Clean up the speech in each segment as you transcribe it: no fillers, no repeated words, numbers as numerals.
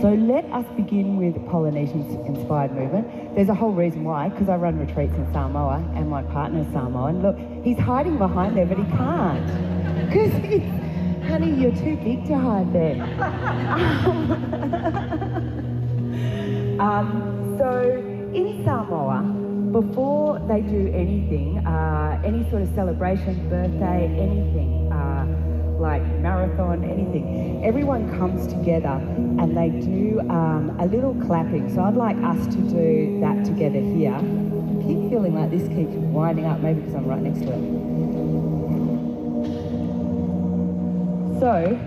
So let us begin with Polynesian-inspired movement. There's a whole reason why, because I run retreats in Samoa and my partner's Samoan. Look, he's hiding behind there, but he can't. Because honey, you're too big to hide there. So in Samoa, before they do anything, any sort of celebration, birthday, anything, like marathon, anything, everyone comes together and they do a little clapping. So I'd like us to do that together here. I keep feeling like this keeps winding up, maybe because I'm right next to it. So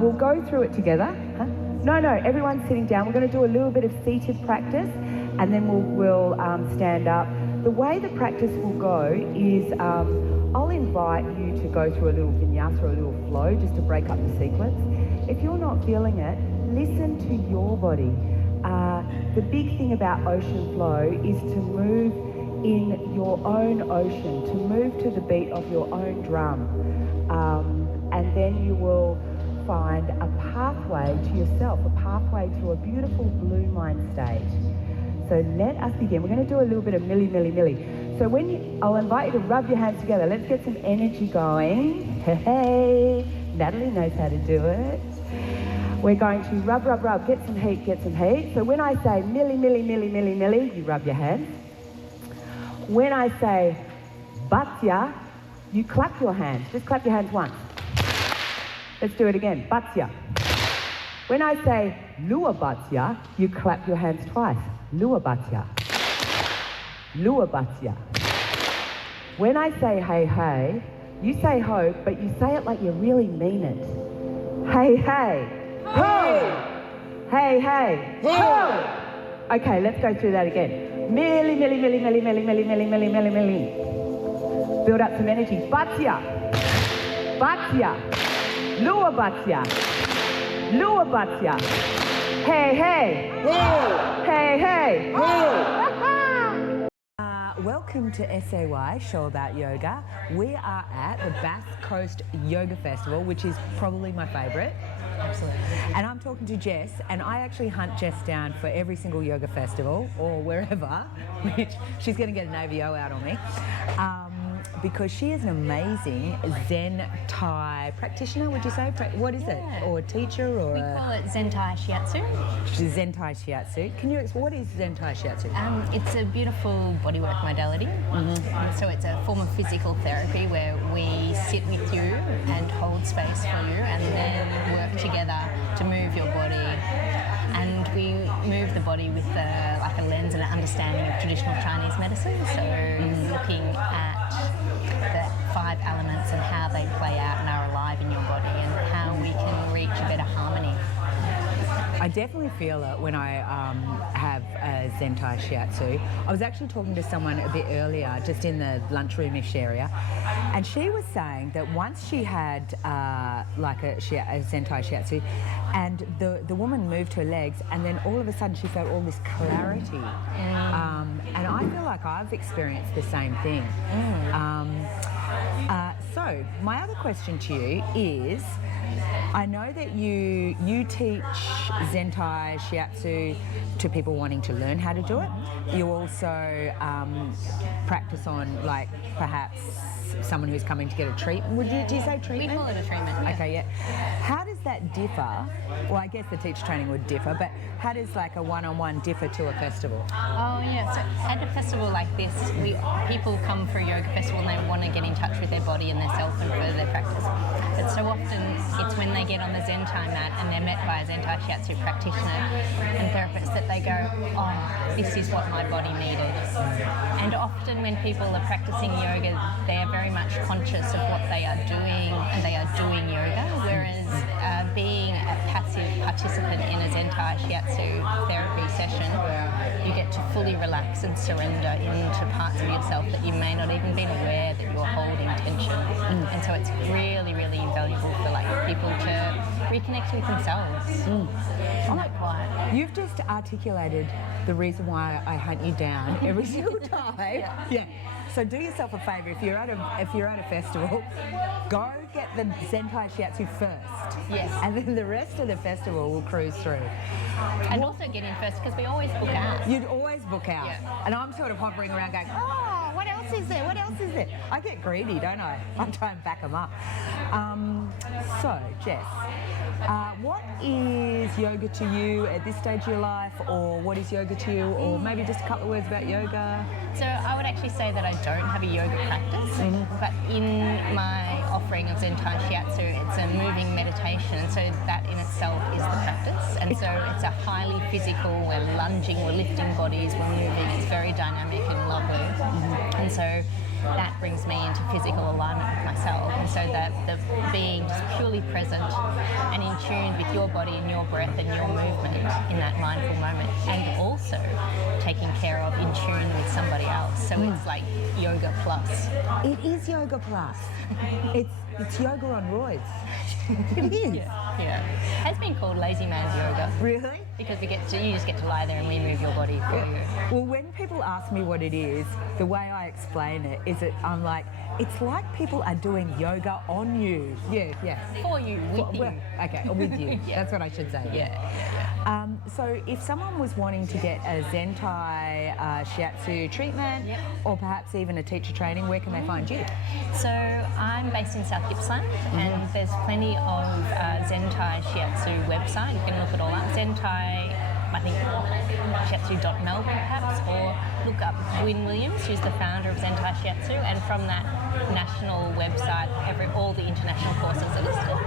we'll go through it together. Huh? No, everyone's sitting down. We're going to do a little bit of seated practice and then we'll stand up. The way the practice will go is I'll invite you to go through a little vinyasa or a little flow just to break up the sequence. If you're not feeling it, listen to your body. The big thing about ocean flow is to move in your own ocean, to move to the beat of your own drum. And then you will find a pathway to yourself, a pathway to a beautiful blue mind state. So let us begin. We're going to do a little bit of milli, milli, milli. So I'll invite you to rub your hands together. Let's get some energy going. Hey, Natalie knows how to do it. We're going to rub, rub, rub, get some heat, get some heat. So when I say milli, milli, milli, milli, milli, you rub your hands. When I say batya, you clap your hands. Just clap your hands once. Let's do it again. Batya. When I say lua batya, you clap your hands twice. Lua batya. Lua batya. When I say hey, hey, you say ho, but you say it like you really mean it. Hey, hey. Ho! Hey, hey. Ho! Okay, let's go through that again. Milli, milli, milli, milli, milli, milli, milli, milli, milli, milli. Build up some energy. Batya. Batya. Lua batya. Lua batya. Hey, hey. Ho! Hey, hey. Ho! Welcome to S.A.Y, Show About Yoga. We are at the Bass Coast Yoga Festival, which is probably my favourite. Absolutely. And I'm talking to Jess, and I actually hunt Jess down for every single yoga festival or wherever, which she's going to get an AVO out on me. Because she is an amazing Zen Thai practitioner, would you say? What is it? Or a teacher? Or we call it Zen Thai Shiatsu. She's Zen Thai Shiatsu. Can you explain, what is Zen Thai Shiatsu? It's a beautiful bodywork modality. So it's a form of physical therapy where we sit with you and hold space for you and then work together to move your body. And we move the body with like a lens and an understanding of traditional Chinese medicine. So looking at the 5 elements and how they play out and are alive in your body and how we can reach a better harmony. I definitely feel it when I have a Zen Thai Shiatsu. I was actually talking to someone a bit earlier, just in the lunchroomish area, and she was saying that once she had like a Zen Thai Shiatsu, and the woman moved her legs, and then all of a sudden she felt all this clarity. And I feel like I've experienced the same thing. So my other question to you is, I know that you teach Zen Thai Shiatsu to people wanting to learn how to do it. You also practice on, like, perhaps someone who's coming to get a treatment. Do you say treatment? We call it a treatment. Yeah. Okay, yeah. How does that differ? Well, I guess the teacher training would differ, but how does like a one-on-one differ to a festival? Oh yeah, so at a festival like this, people come for a yoga festival and they want to get in touch with their body and their self and further their practice. But so often it's when they get on the Zen Thai mat and they're met by a Zen Thai Shiatsu practitioner and therapist that they go, oh, this is what my body needed. And often when people are practicing yoga, they are very much conscious of what they are doing and they are doing yoga, whereas being a passive participant in a Zen Thai Shiatsu therapy session, you get to fully relax and surrender into parts of yourself that you may not even been aware that you're holding tension. And so it's really, really invaluable for like people to reconnect with themselves. Like quiet. You've just articulated the reason why I hunt you down every single time. Yeah. So do yourself a favour, if you're at a festival, go get the Zen Thai Shiatsu first. Yes. And then the rest of the festival will cruise through. And also get in first, because we always book out. You'd always book out. Yeah. And I'm sort of hovering around going, oh, what else is there? What else is there? I get greedy, don't I? I try and back them up. So, Jess, what is yoga to you at this stage of your life, or what is yoga to you, or maybe just a couple of words about yoga? So I would actually say that I don't have a yoga practice, but in my offering of Zen Thai Shiatsu, it's a moving meditation, so that in itself is the practice. And so it's a highly physical, we're lunging, we're lifting bodies, we're moving, it's very dynamic and lovely. And so that brings me into physical alignment with myself, and so that the being just purely present and in tune with your body and your breath and your movement in that mindful moment, and also taking care of in tune with somebody else. So it's like yoga plus. It is yoga plus. It's yoga on roids. It is. Yeah. It's been called lazy man's yoga. Really? Because you just get to lie there and we move your body for you. Well, when people ask me what it is, the way I explain it is that I'm like, it's like people are doing yoga on you. Yeah. For you, with you. Okay, with you. That's what I should say. Yeah. So if someone was wanting to get a Zen Thai Shiatsu treatment, or perhaps even a teacher training, where can they find you? So I'm based in South Gippsland, and there's plenty of Zen Thai Shiatsu website. You can look it all up. Zen Thai, I think shiatsu.melbourne perhaps, or look up Gwyn Williams, who's the founder of Zen Thai Shiatsu, and from that national website, all the international courses are listed.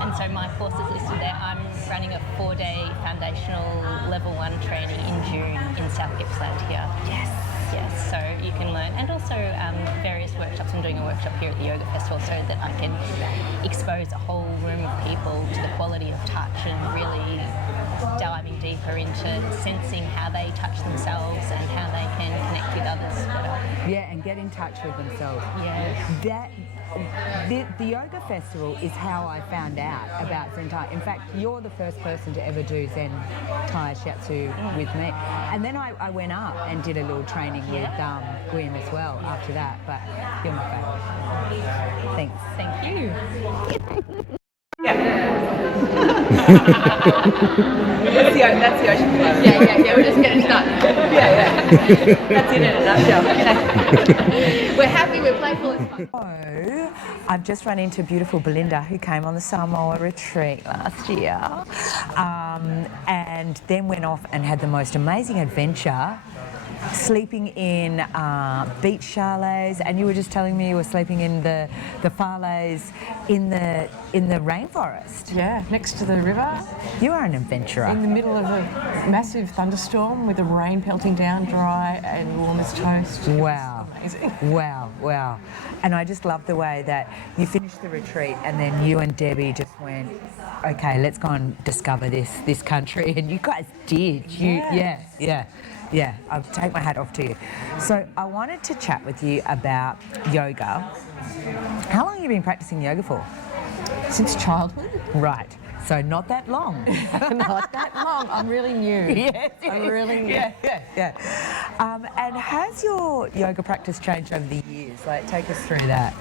And so my course is listed there. I'm running a 4-day foundational level 1 training in June in South Gippsland here. Yes, so you can learn, and also various workshops. I'm doing a workshop here at the Yoga Festival so that I can expose a whole room of people to the quality of touch and really diving deeper into sensing how they touch themselves and how they can connect with others better. Yeah, and get in touch with themselves. Yeah. The Yoga Festival is how I found out about Zen Thai. In fact, you're the first person to ever do Zen Thai Shiatsu with me. And then I went up and did a little training with Gwyn as well after that. But you're my favourite. Thanks. Thank you. That's the ocean flow. Yeah, we're just getting started. That's it in a nutshell. We're happy, we're playful, it's fun. So, I've just run into beautiful Belinda, who came on the Samoa retreat last year, and then went off and had the most amazing adventure, sleeping in beach chalets, and you were just telling me you were sleeping in the falays in the rainforest. Yeah, next to the river. You are an adventurer. In the middle of a massive thunderstorm with the rain pelting down, dry and warm as toast. Wow. Amazing. Wow. And I just love the way that you finished the retreat and then you and Debbie just went, okay, let's go and discover this country. And you guys did. Yeah, I'll take my hat off to you. So I wanted to chat with you about yoga. How long have you been practicing yoga for? Since childhood. Right. So not that long. Not that long. I'm really new. Yes. I'm really new. Yeah. And has your yoga practice changed over the years? Like, take us through that.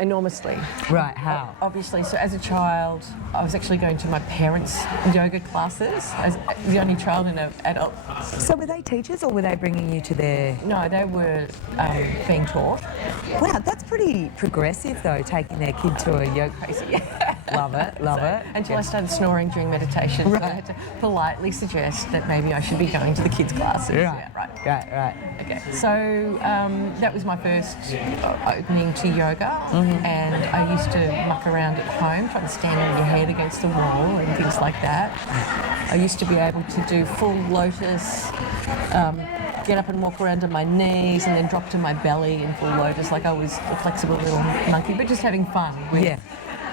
Enormously. Right, how? Obviously, so as a child, I was actually going to my parents' yoga classes as the only child in an adult. So were they teachers or were they bringing you to their... No, they were being taught. Wow, that's pretty progressive though, taking their kid to a yoga... Love it. Until I started snoring during meditation, so I had to politely suggest that maybe I should be going to the kids' classes. Right. Okay, so that was my first opening to yoga, and I used to muck around at home, trying to stand on your head against the wall and things like that. I used to be able to do full lotus, get up and walk around on my knees and then drop to my belly in full lotus, like I was a flexible little monkey, but just having fun with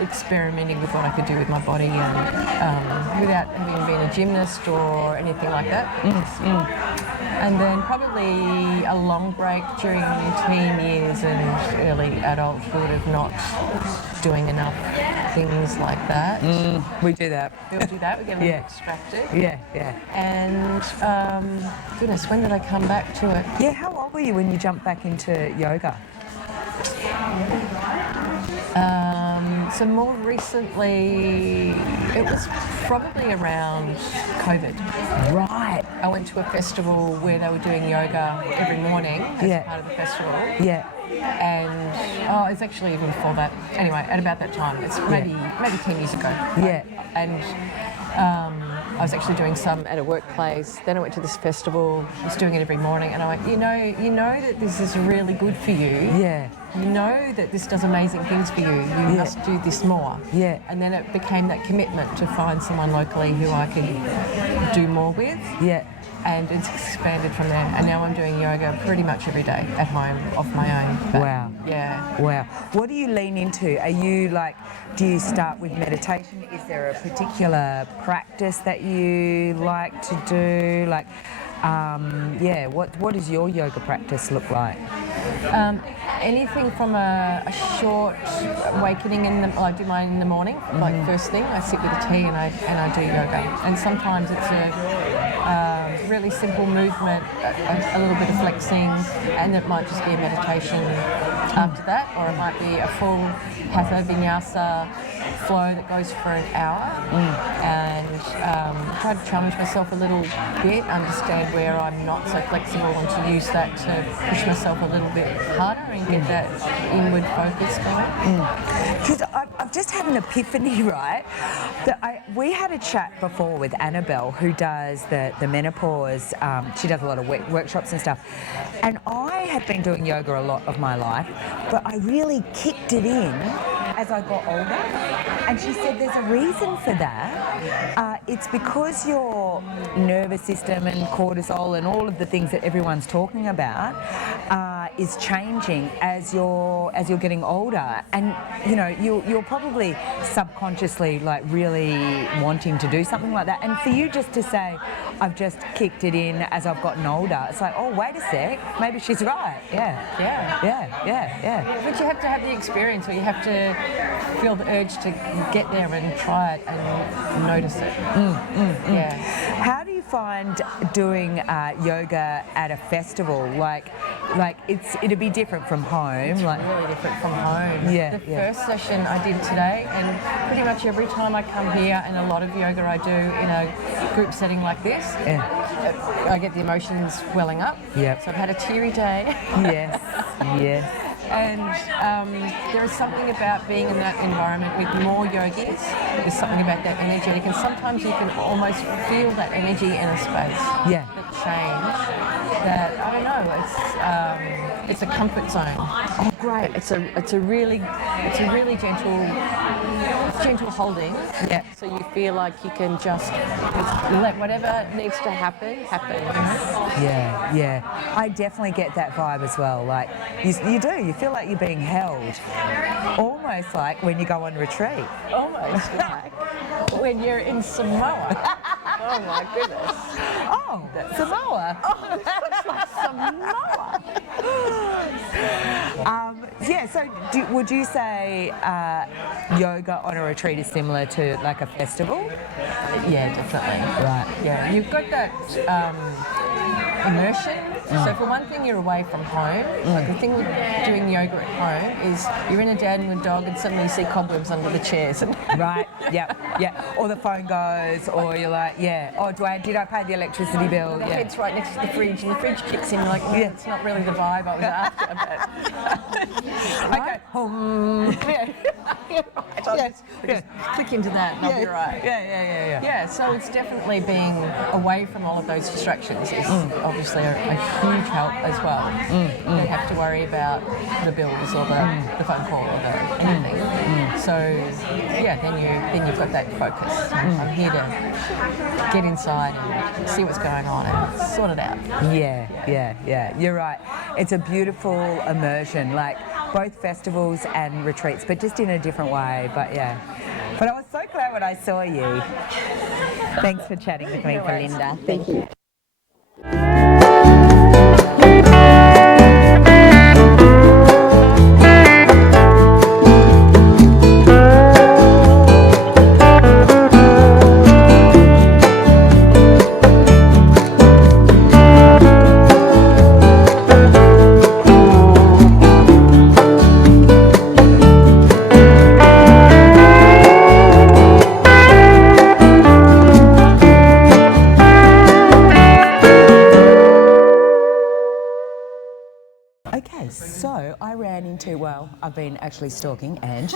experimenting with what I could do with my body, and without having been a gymnast or anything like that. And then probably a long break during teen years and early adulthood of not doing enough things like that. We do that. We'll do that. We get a little distracted. Yeah, yeah. And goodness, when did I come back to it? Yeah, how old were you when you jumped back into yoga? So more recently, it was probably around COVID. Right. I went to a festival where they were doing yoga every morning as part of the festival. Yeah. And it's actually even before that. Anyway, at about that time, it's maybe 10 years ago. Yeah. And I was actually doing some at a workplace. Then I went to this festival. I was doing it every morning, and I went, you know that this is really good for you. Yeah. You know that this does amazing things for you. You must do this more. Yeah. And then it became that commitment to find someone locally who I could do more with. Yeah. And it's expanded from there. And now I'm doing yoga pretty much every day at home of my own. But, Wow. Yeah. Wow. What do you lean into? Are you do you start with meditation? Is there a particular practice that you like to do? What does your yoga practice look like? Anything from a short awakening I do mine in the morning, like first thing. I sit with a tea and I do yoga. And sometimes it's a really simple movement, a little bit of flexing, and it might just be a meditation after that, or it might be a full hatha vinyasa flow that goes for an hour. And try to challenge myself a little bit, understand where I'm not so flexible, and to use that to push myself a little bit harder and get that inward focus going. Because I've just had an epiphany, right? We had a chat before with Annabelle, who does the menopause. She does a lot of workshops and stuff. And I had been doing yoga a lot of my life, but I really kicked it in as I got older. And she said there's a reason for that. It's because your nervous system and cortisol and all of the things that everyone's talking about is changing as you're getting older, and you're probably subconsciously really wanting to do something like that. And for you just to say, I've just kicked it in as I've gotten older, it's like, oh, wait a sec, maybe she's right. Yeah. But you have to have the experience, or you have to feel the urge to get there and try it and notice it. Yeah. How do you find doing yoga at a festival? It'd be different from home. It's really different from home. Yeah. The first session I did today, and pretty much every time I come here, and a lot of yoga I do in a group setting like this, I get the emotions welling up. Yep. So I've had a teary day. Yes. And there is something about being in that environment with more yogis. There's something about that energetic, and sometimes you can almost feel that energy in a space. Yeah. That change. That I don't know. It's a comfort zone. Oh, great. It's a really gentle holding. Yeah. So you feel like you can just let whatever needs to happen. Yeah. I definitely get that vibe as well. You do. You feel like you're being held, almost like when you go on retreat. Almost like when you're in Samoa. Oh my goodness. Oh, Samoa. Oh, it's like Samoa. So would you say yoga on a retreat is similar to like a festival? Yeah, definitely. Right. Yeah, you've got that immersion. So for one thing, you're away from home. Like the thing with doing yoga at home is you're in a downward dog and suddenly you see cobwebs under the chairs. Right. Yeah. Or the phone goes, or you're like, oh, did I pay the electricity bill? The head's right next to the fridge, and the fridge kicks in. Like, it's not really the vibe I was after. But just click into that, and I'll be right. Yeah. So it's definitely being away from all of those distractions is obviously a huge help as well. You don't have to worry about the bills or the phone call or anything. So then you've got that focus. I'm here to get inside and see what's going on and sort it out. Yeah. You're right. It's a beautiful immersion, like both festivals and retreats, but just in a different way. But I was so glad when I saw you. Thanks for chatting with me, Belinda. Thank you. to, well, I've been actually stalking Ange.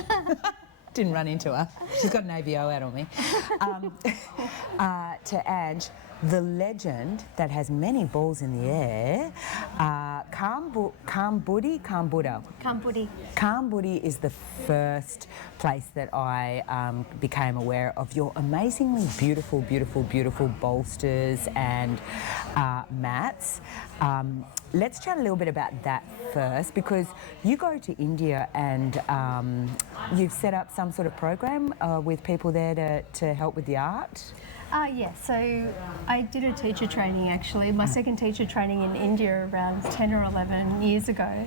Didn't run into her. She's got an AVO out on me. To Ange, the legend that has many balls in the air, Kambudi. Kambudi is the first place that I became aware of your amazingly beautiful, beautiful, beautiful bolsters and mats. Let's chat a little bit about that first, because you go to India and you've set up some sort of program with people there to help with the art. Yes, so I did a teacher training actually, my second teacher training in India around 10 or 11 years ago,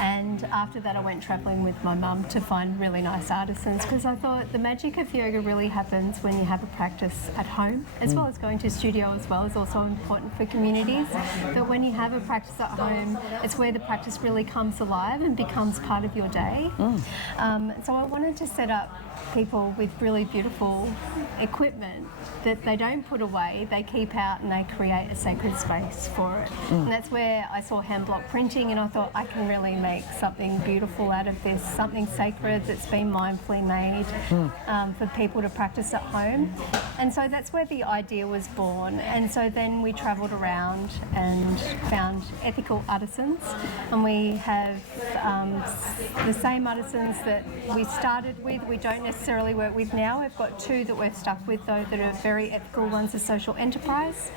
and after that I went travelling with my mum to find really nice artisans, because I thought the magic of yoga really happens when you have a practice at home, as well as going to a studio as well is also important for communities, but when you have a practice at home, it's where the practice really comes alive and becomes part of your day. So I wanted to set up people with really beautiful equipment that they don't put away, they keep out and they create a sacred space for it. And that's where I saw hand block printing, and I thought I can really make something beautiful out of this, something sacred that's been mindfully made for people to practice at home. And so that's where the idea was born. And so then we travelled around and found ethical artisans, and we have the same artisans that we started with, we don't necessarily work with now. We've got two that we're stuck with though that are very ethical. One's a social enterprise,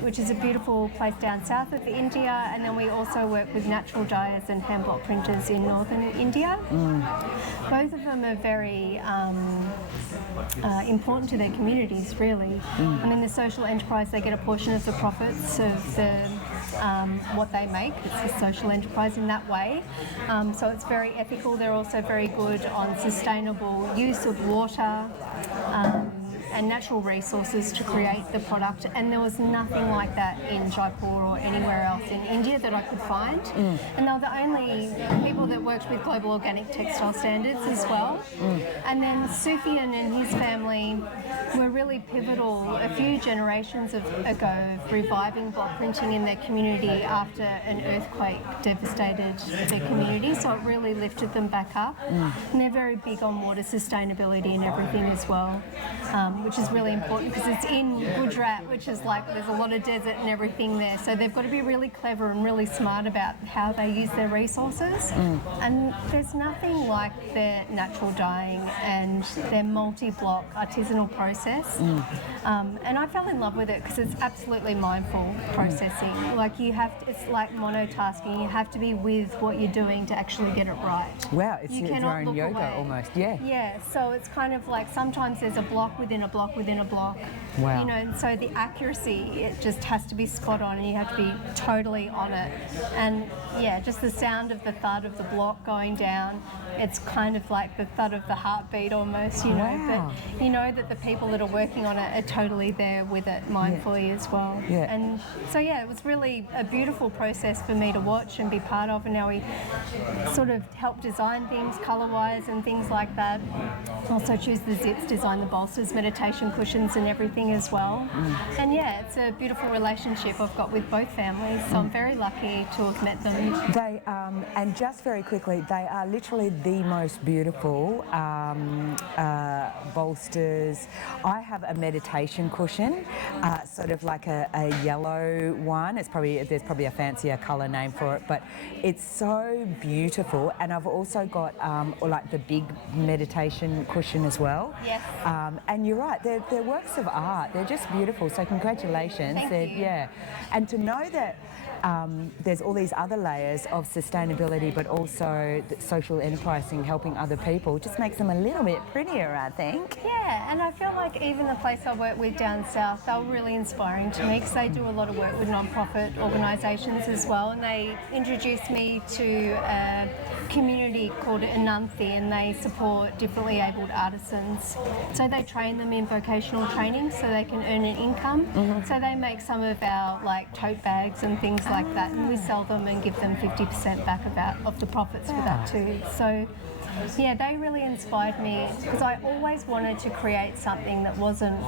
which is a beautiful place down south of India, and then we also work with natural dyers and hand block printers in northern India. Both of them are very important to their communities, really. I mean, the social enterprise, they get a portion of the profits of the what they make. It's a social enterprise in that way. So it's very ethical. They're also very good on sustainable use of water and natural resources to create the product, and there was nothing like that in Jaipur or anywhere else in India that I could find. And they were the only people that worked with global organic textile standards as well. And then Sufyan and his family were really pivotal a few generations ago of reviving block printing in their community after an earthquake devastated their community, so it really lifted them back up. And they're very big on water sustainability and everything as well, which is really important because it's in Gujarat, which is like there's a lot of desert and everything there, so they've got to be really clever and really smart about how they use their resources. And there's nothing like their natural dyeing and their multi-block artisanal process. And I fell in love with it because it's absolutely mindful processing. Like you have to, it's like monotasking. You have to be with what you're doing to actually get it right. Wow, it's you your own yoga away. almost, yeah. Yeah, so it's kind of like sometimes there's a block within a block within a block. Wow. You know, and so the accuracy, it just has to be spot on and you have to be totally on it. And yeah, just the sound of the thud of the block going down, it's kind of like the thud of the heartbeat almost, you know. Wow. But you know that the people that are working on it are totally there with it mindfully as well. Yeah. And so yeah, it was really a beautiful process for me to watch and be part of, and now we sort of help design things colour-wise and things like that. Also choose the zips, design the bolsters, meditation cushions and everything as well. And yeah, it's a beautiful relationship I've got with both families, so I'm very lucky to have met them. They, and just very quickly, they are literally the most beautiful bolsters. I have a meditation cushion, sort of like a yellow one. It's probably, there's probably a fancier colour name for it, but it's so beautiful. And I've also got like the big meditation cushion as well. Yes. And you're right, they're works of art. They're just beautiful. So congratulations. Thank you. Yeah. And to know that there's all these other layers of sustainability, but also social enterprising, helping other people, just makes them a little bit prettier, I think. Yeah, and I feel like even the place I work with down south, they were really inspiring to me because they do a lot of work with non-profit organisations as well, and they introduced me to a community called Ananthi, and they support differently abled artisans. So they train them in in vocational training so they can earn an income. So they make some of our like tote bags and things like that, and we sell them and give them 50% back of the profits for that too. So yeah, they really inspired me because I always wanted to create something that wasn't,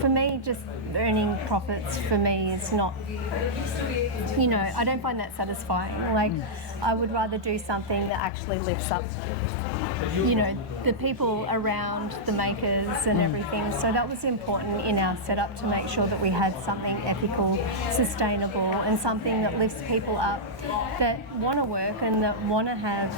for me, just earning profits for me is not, you know, I don't find that satisfying. Like, I would rather do something that actually lifts up, you know, the people around the makers and everything. So that was important in our setup to make sure that we had something ethical, sustainable, and something that lifts people up that want to work and that want to have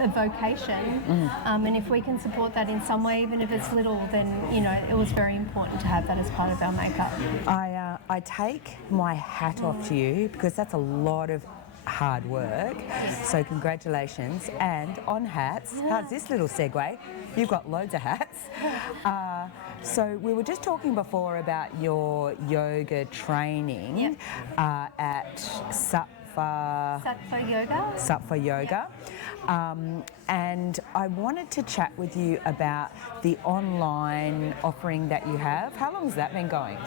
a vocation. And if we can support that in some way, even if it's little, then, you know, it was very important to have that as part of our makeup. I take my hat off to you because that's a lot of hard work, so congratulations. And on hats, how's this little segue? You've got loads of hats. So we were just talking before about your yoga training at Sattva Yoga. And I wanted to chat with you about the online offering that you have. How long has that been going?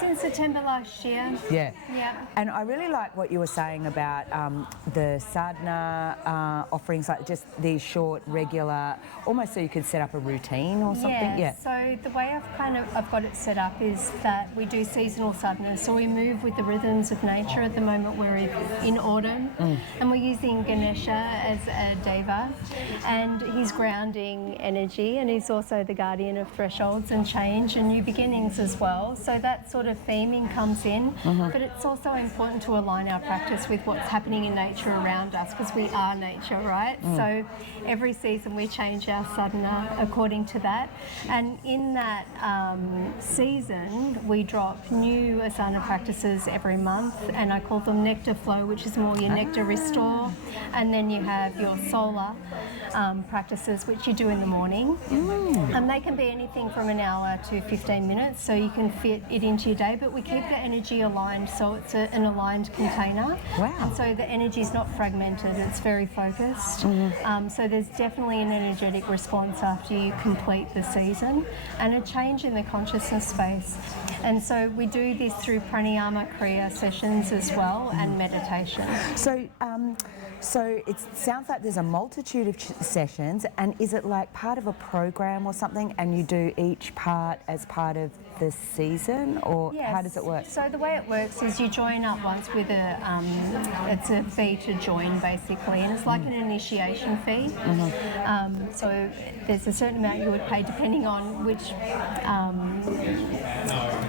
Since September last year. Yeah. Yeah. And I really like what you were saying about the sadhana offerings, like just these short, regular, almost so you could set up a routine or something. Yeah. So the way I've got it set up is that we do seasonal sadhanas. So we move with the rhythms of nature. At the moment we're in autumn, and we're using Ganesha as a deva, and he's grounding energy, and he's also the guardian of thresholds and change and new beginnings as well. So that sort of theming comes in, but it's also important to align our practice with what's happening in nature around us, because we are nature, right? So every season we change our sadhana according to that, and in that season we drop new asana practices every month, and I call them nectar flow, which is more your nectar restore, and then you have your solar practices, which you do in the morning, and they can be anything from an hour to 15 minutes, so you can fit it into your day, but we keep the energy aligned, so it's an aligned container. Wow. And so the energy is not fragmented, it's very focused. So there's definitely an energetic response after you complete the season, and a change in the consciousness space. And so we do this through pranayama kriya sessions as well, and meditation. So it sounds like there's a multitude of sessions, and is it like part of a program or something, and you do each part as part of the season, or how does it work? So the way it works is you join up once with it's a fee to join basically, and it's like an initiation fee. So there's a certain amount you would pay depending on which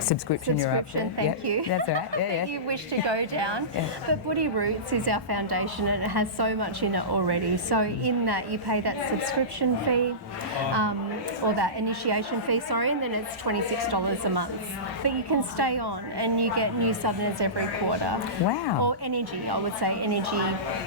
subscription you're up for. Thank you. That's right. that you wish to go down. But Buddhi Roots is our foundation, and it has so much in it already. So in that you pay that subscription fee, or that initiation fee, and then it's $26 a month. But you can stay on, and you get new sadhanas every quarter. Wow. Or energy, I would say, energy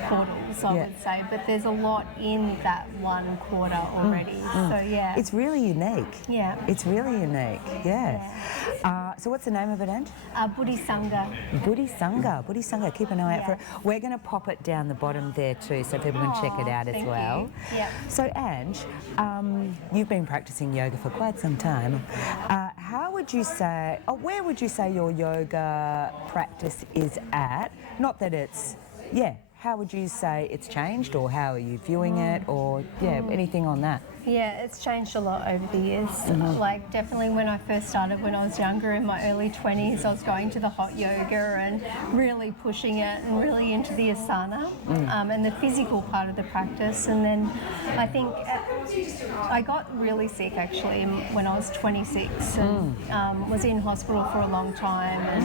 portals, I would say. But there's a lot in that one quarter already. So yeah. It's really unique. Yeah. It's really unique. Yeah. So what's the name of it, Ange? Buddhi Sangha. Buddhi Sangha. Keep an eye out for it. We're going to pop it down the bottom there too, so people can check it out as well. Yeah. So Ange, you've been practicing yoga for quite some time. How would you say, or where would you say your yoga practice is at? Not that it's, how would you say it's changed, or how are you viewing it, or anything on that? Yeah, it's changed a lot over the years. Like definitely when I first started, when I was younger, in my early 20s, I was going to the hot yoga and really pushing it and really into the asana and the physical part of the practice. And then I think I got really sick actually when I was 26 and was in hospital for a long time and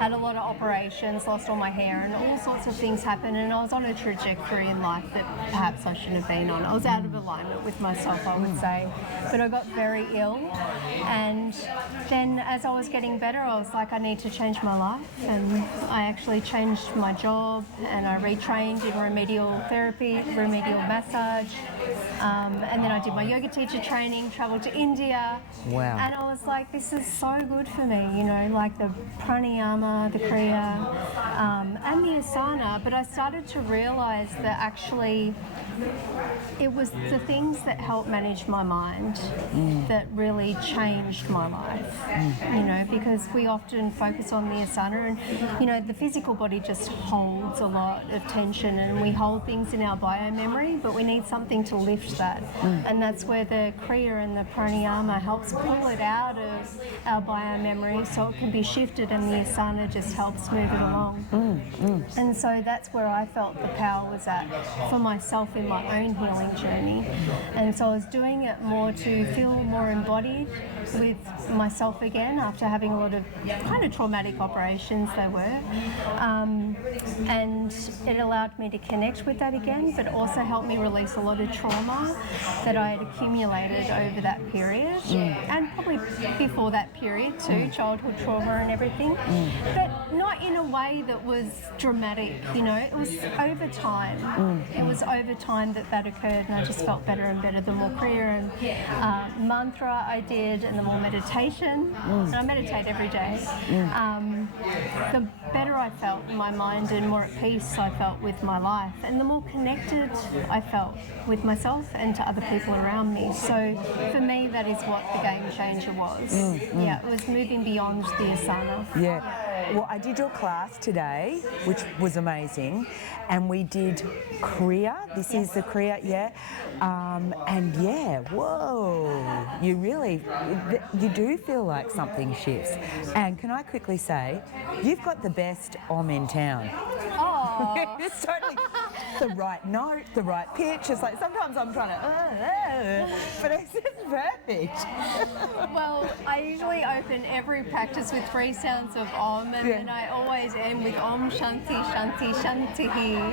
had a lot of operations, lost all my hair, and all sorts of things happened, and I was on a trajectory in life that perhaps I shouldn't have been on. I was out of alignment with myself, I would say, but I got very ill, and then as I was getting better, I was like, I need to change my life. And I actually changed my job and I retrained in remedial therapy, remedial massage. And then I did my yoga teacher training, travelled to India. Wow. And I was like, this is so good for me, you know, like the pranayama, the kriya, and the asana. But I started to realise that actually it was the things that helped manage my mind that really changed my life, you know, because we often focus on the asana and, you know, the physical body just holds a lot of tension and we hold things in our biomemory, but we need something to lift that. And that's where the kriya and the pranayama helps pull it out of our biomemory so it can be shifted, and the asana just helps move it along. And so that's where I felt the power was at for myself in my own healing journey. And so I was doing it more to feel more embodied with myself again after having a lot of kind of traumatic operations they were. And it allowed me to connect with that again, but also helped me release a lot of trauma that I had accumulated over that period, and probably before that period too, childhood trauma and everything, but not in a way that was dramatic, you know, it was over time. It was over time that occurred, and I just felt better and better. The more kriya and mantra I did, and the more meditation, and I meditate every day, the better I felt in my mind and more at peace I felt with my life, and the more connected I felt with myself and to other people around me. So for me, that is what the game changer was. Yeah, it was moving beyond the asana. Yeah. Well, I did your class today, which was amazing, and we did kriya. This is the kriya, yeah. And yeah, whoa, you really, you do feel like something shifts. And can I quickly say, you've got the best om in town. Oh. It's totally the right note, the right pitch. It's like sometimes I'm trying to, but it's just perfect. Well, I usually open every practice with 3 sounds of Om, and then I always end with Om Shanti Shanti Shanti.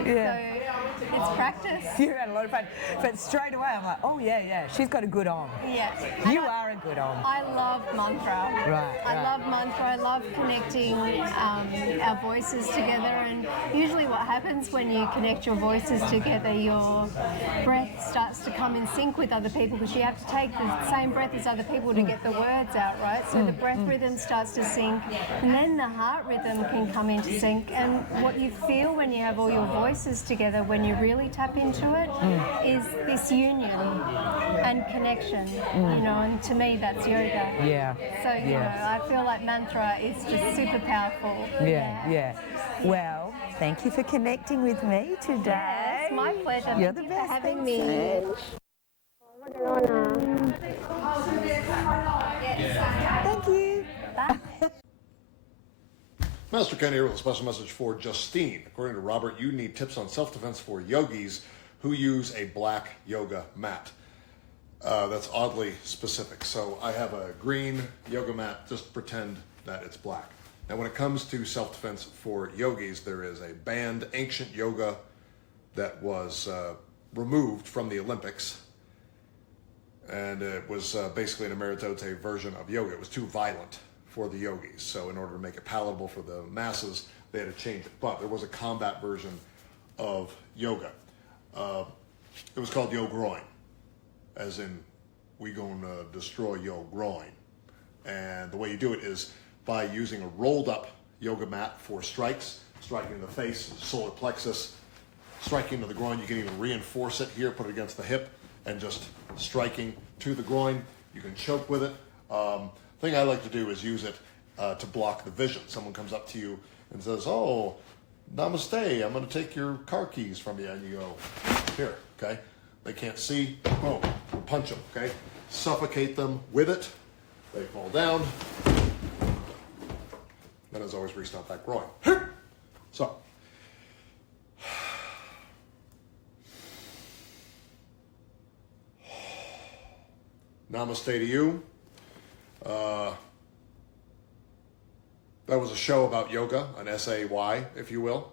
Yeah. So it's practice. You had a lot of fun, but straight away I'm like, oh yeah, she's got a good Om. Yeah. You are a good Om. I love mantra. Right. I love mantra. I love connecting our voices together, and usually what happens when you connect your voices together, your breath starts to come in sync with other people, because you have to take the same breath as other people to get the words out, right? So the breath rhythm starts to sync, and then the heart rhythm can come into sync. And what you feel when you have all your voices together, when you really tap into it, is this union and connection, you know, and to me that's yoga. Yeah. So, you know, I feel like mantra is just super powerful. Yeah. Well, thank you for connecting with me today. It's my pleasure. You're Thank the you best. for having Thanks, me. Thank you. Bye. Master Ken here with a special message for Justine. According to Robert, you need tips on self-defense for yogis who use a black yoga mat. That's oddly specific. So I have a green yoga mat, just pretend that it's black. Now when it comes to self-defense for yogis, there is a banned ancient yoga that was removed from the Olympics. And it was basically an emeritote version of yoga. It was too violent for the yogis. So in order to make it palatable for the masses, they had to change it. But there was a combat version of yoga. It was called Yo Groin, as in, we gonna destroy your groin. And the way you do it is by using a rolled up yoga mat for strikes, striking in the face, solar plexus, striking into the groin. You can even reinforce it here, put it against the hip, and just striking to the groin. You can choke with it. Thing I like to do is use it to block the vision. Someone comes up to you and says, oh, namaste, I'm going to take your car keys from you. And you go, here, okay? They can't see, boom, punch them, okay? Suffocate them with it. They fall down. Then as always, restart that groin. So, namaste to you. That was a show about yoga, an S.A.Y, if you will.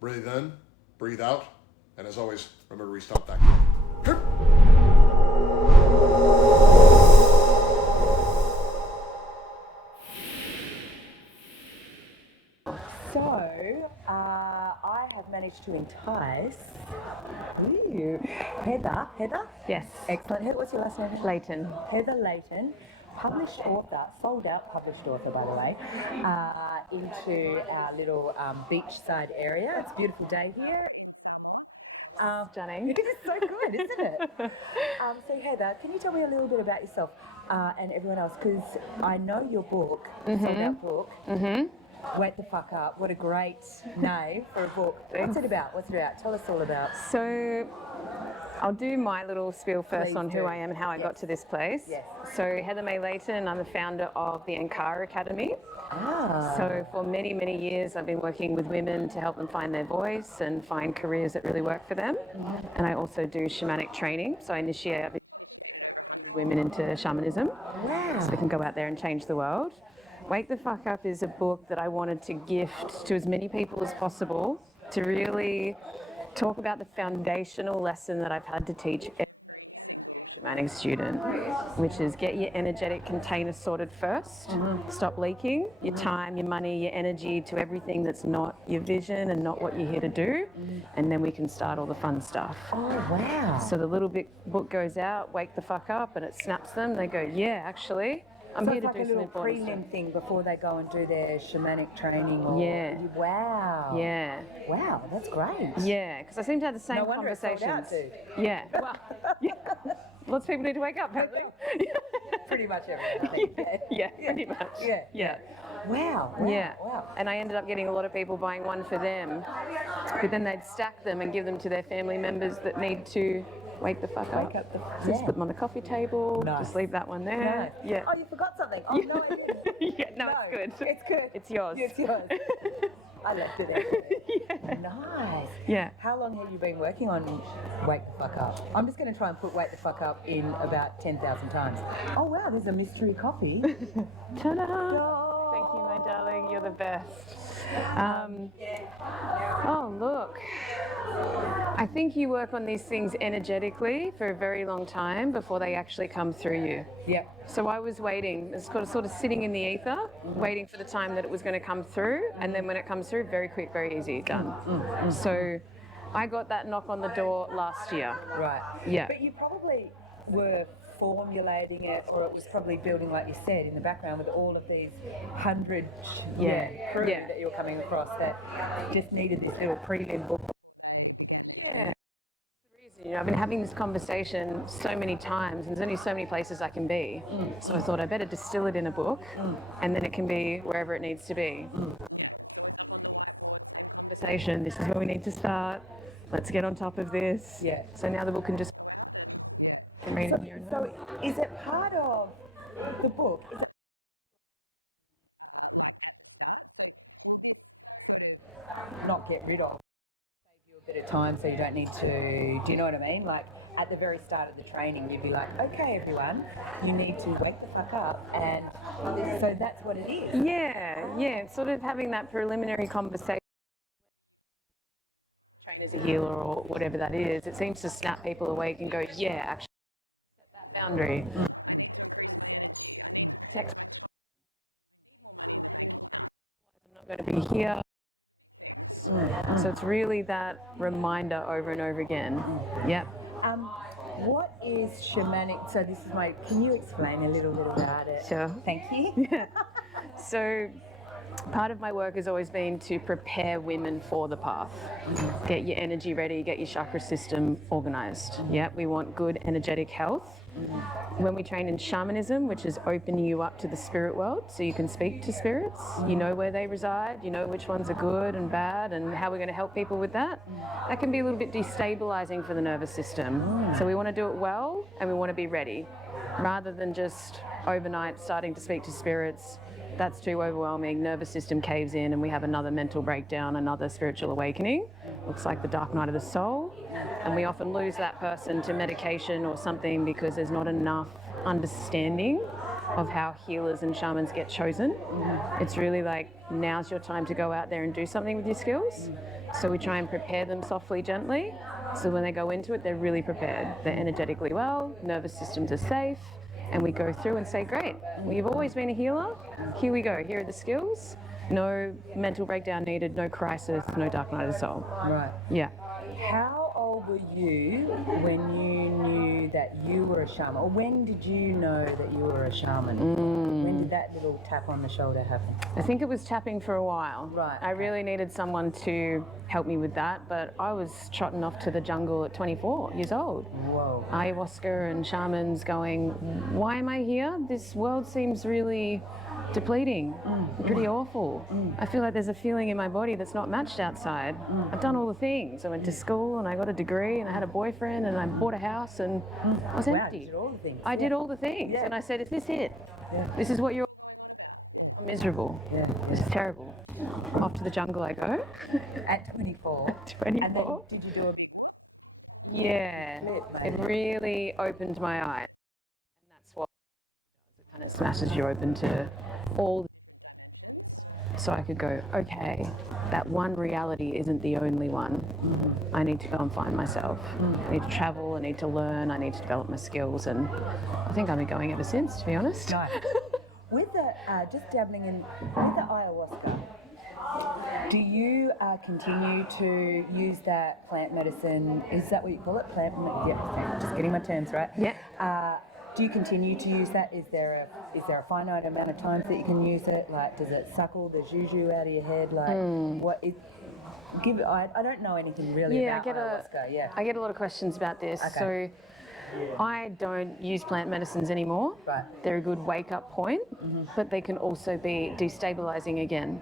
Breathe in, breathe out, and as always, remember to restart that groin. So, I have managed to entice Heather? Yes. Excellent. Heather, what's your last name? Leighton. Heather Leighton, published author, sold out published author, by the way, into our little beachside area. It's a beautiful day here. Stunning. It is so good, isn't it? So Heather, can you tell me a little bit about yourself and everyone else? Because I know your book, sold out book. Wake the Fuck Up. What a great name for a book. What's it about? Tell us all about. So I'll do my little spiel first Please on do. who I am and how I got to this place. Yes. So Heather May Leighton, I'm the founder of the Ankara Academy. So for many, many years I've been working with women to help them find their voice and find careers that really work for them. And I also do shamanic training. So I initiate women into shamanism. Wow. So they can go out there and change the world. Wake the Fuck Up is a book that I wanted to gift to as many people as possible to really talk about the foundational lesson that I've had to teach every shamanic student, which is get your energetic container sorted first, stop leaking your time, your money, your energy to everything that's not your vision and not what you're here to do, and then we can start all the fun stuff. Oh, wow. So the little book goes out, Wake the Fuck Up, and it snaps them. They go, yeah, actually, I'm So here it's to like do a some little important stuff. prelim thing before they go and do their shamanic training. Or, Yeah. Wow. Yeah. Wow, that's great. Yeah, because I seem to have the same No wonder it's sold out, conversations. dude. Yeah. Well, yeah. Lots of people need to wake up, apparently. Pretty much everyone, I think. Yeah, pretty much. Yeah. Yeah. Wow. Yeah. Wow. And I ended up getting a lot of people buying one for them, but then they'd stack them and give them to their family members that need to wake the fuck up. Just put them on the coffee table. Nice. Just leave that one there. Nice. Yeah. Oh, you forgot something. Oh, no, I didn't. Yeah, no, it's good. It's good. It's yours. It's yours. I left it there. Nice. Yeah. How long have you been working on Wake the Fuck Up? I'm just going to try and put Wake the Fuck Up in about 10,000 times. Oh, wow, there's a mystery coffee. Ta-da! Oh. Thank you, my darling. You're the best. Oh, look. I think you work on these things energetically for a very long time before they actually come through you. Yep. So I was waiting, it's sort of sitting in the ether, waiting for the time that it was going to come through, and then when it comes through, very quick, very easy, done. So I got that knock on the door last year. Right. Yeah. But you probably were formulating it, or it was probably building, like you said, in the background with all of these 100 crew that you're coming across that just needed this little prelim book. Yeah. You know, I've been having this conversation so many times, and there's only so many places I can be. So I thought I better distill it in a book, and then it can be wherever it needs to be. Conversation. This is where we need to start. Let's get on top of this. Yeah. So now the book can just read it here. So is it part of the book? Is it not get rid of? Save you a bit of time so you don't need to, do you know what I mean? Like at the very start of the training, you'd be like, okay, everyone, you need to wake the fuck up. And so that's what it is. Yeah. Sort of having that preliminary conversation. Train as a healer or whatever that is, it seems to snap people awake and go, yeah, actually, set that boundary. Text. I'm not going to be here. So it's really that reminder over and over again. Yep. What is shamanic? So this is can you explain a little bit about it? Sure. Thank you. So part of my work has always been to prepare women for the path. Get your energy ready, get your chakra system organized. Yeah, we want good energetic health. When we train in shamanism, which is opening you up to the spirit world so you can speak to spirits, you know where they reside, you know which ones are good and bad and how we're going to help people with that. That can be a little bit destabilizing for the nervous system. So we want to do it well and we want to be ready rather than just overnight starting to speak to spirits. That's too overwhelming, nervous system caves in and we have another mental breakdown, another spiritual awakening. Looks like the dark night of the soul. And we often lose that person to medication or something because there's not enough understanding of how healers and shamans get chosen. It's really like, now's your time to go out there and do something with your skills. So we try and prepare them softly, gently. So when they go into it, they're really prepared. They're energetically well, nervous systems are safe. And we go through and say, great, we've always been a healer. Here we go. Here are the skills. No mental breakdown needed, no crisis, no dark night of the soul. Right. Yeah. How old were you when you knew that you were a shaman? Or when did you know that you were a shaman? When did that little tap on the shoulder happen? I think it was tapping for a while. Right, I really needed someone to help me with that, but I was trotting off to the jungle at 24 years old. Whoa. Ayahuasca and shamans going, why am I here? This world seems really depleting, pretty awful. I feel like there's a feeling in my body that's not matched outside. I've done all the things. I went to school and I got a degree and I had a boyfriend and I bought a house and I was Wow, empty. you did all the things. I did all the things and I said, is this it? This is what you're... I'm miserable. This is terrible. Off to the jungle I go. At 24. 24. And then did you do a Yeah, it really opened my eyes. And that's what it kind of smashes you open to all the things. So I could go, okay, that one reality isn't the only one. I need to go and find myself. I need to travel, I need to learn, I need to develop my skills, and I think I've been going ever since, to be honest. Nice. With the, just dabbling in, with the ayahuasca, do you continue to use that plant medicine? Is that what you call it? Yeah, just getting my terms right. Yeah. Do you continue to use that? Is there a finite amount of times that you can use it? Like, does it suckle the juju out of your head? Like, what is? I don't know anything really about ayahuasca. I get a lot of questions about this. Okay. So I don't use plant medicines anymore. Right. They're a good wake-up point, but they can also be destabilizing again.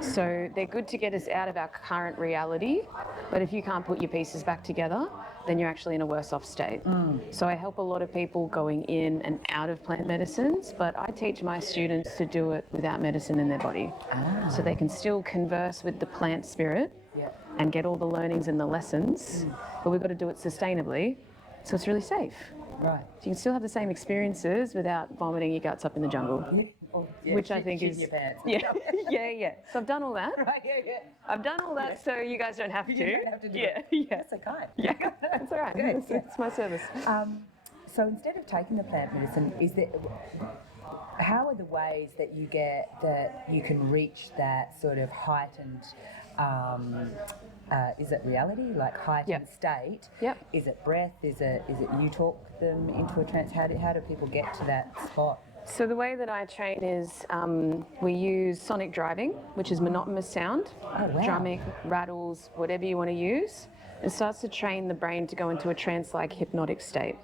So they're good to get us out of our current reality, but if you can't put your pieces back together, then you're actually in a worse off state. So I help a lot of people going in and out of plant medicines, but I teach my students to do it without medicine in their body. So they can still converse with the plant spirit and get all the learnings and the lessons, but we've got to do it sustainably. So it's really safe. Right. So you can still have the same experiences without vomiting your guts up in the jungle. Which I think is... your pants. Yeah. So I've done all that. Right, yeah. I've done all that so you guys don't have to. You don't have to do it. Yeah. That's okay. Yeah, that's all right. Good, It's my service. So instead of taking the plant medicine, how are the ways that you can reach that sort of heightened, is it reality, like heightened state? Yep. Is it breath? Is it you talk them into a trance? How do people get to that spot? So the way that I train is we use sonic driving, which is monotonous sound, drumming, rattles, whatever you want to use. It starts to train the brain to go into a trance-like hypnotic state.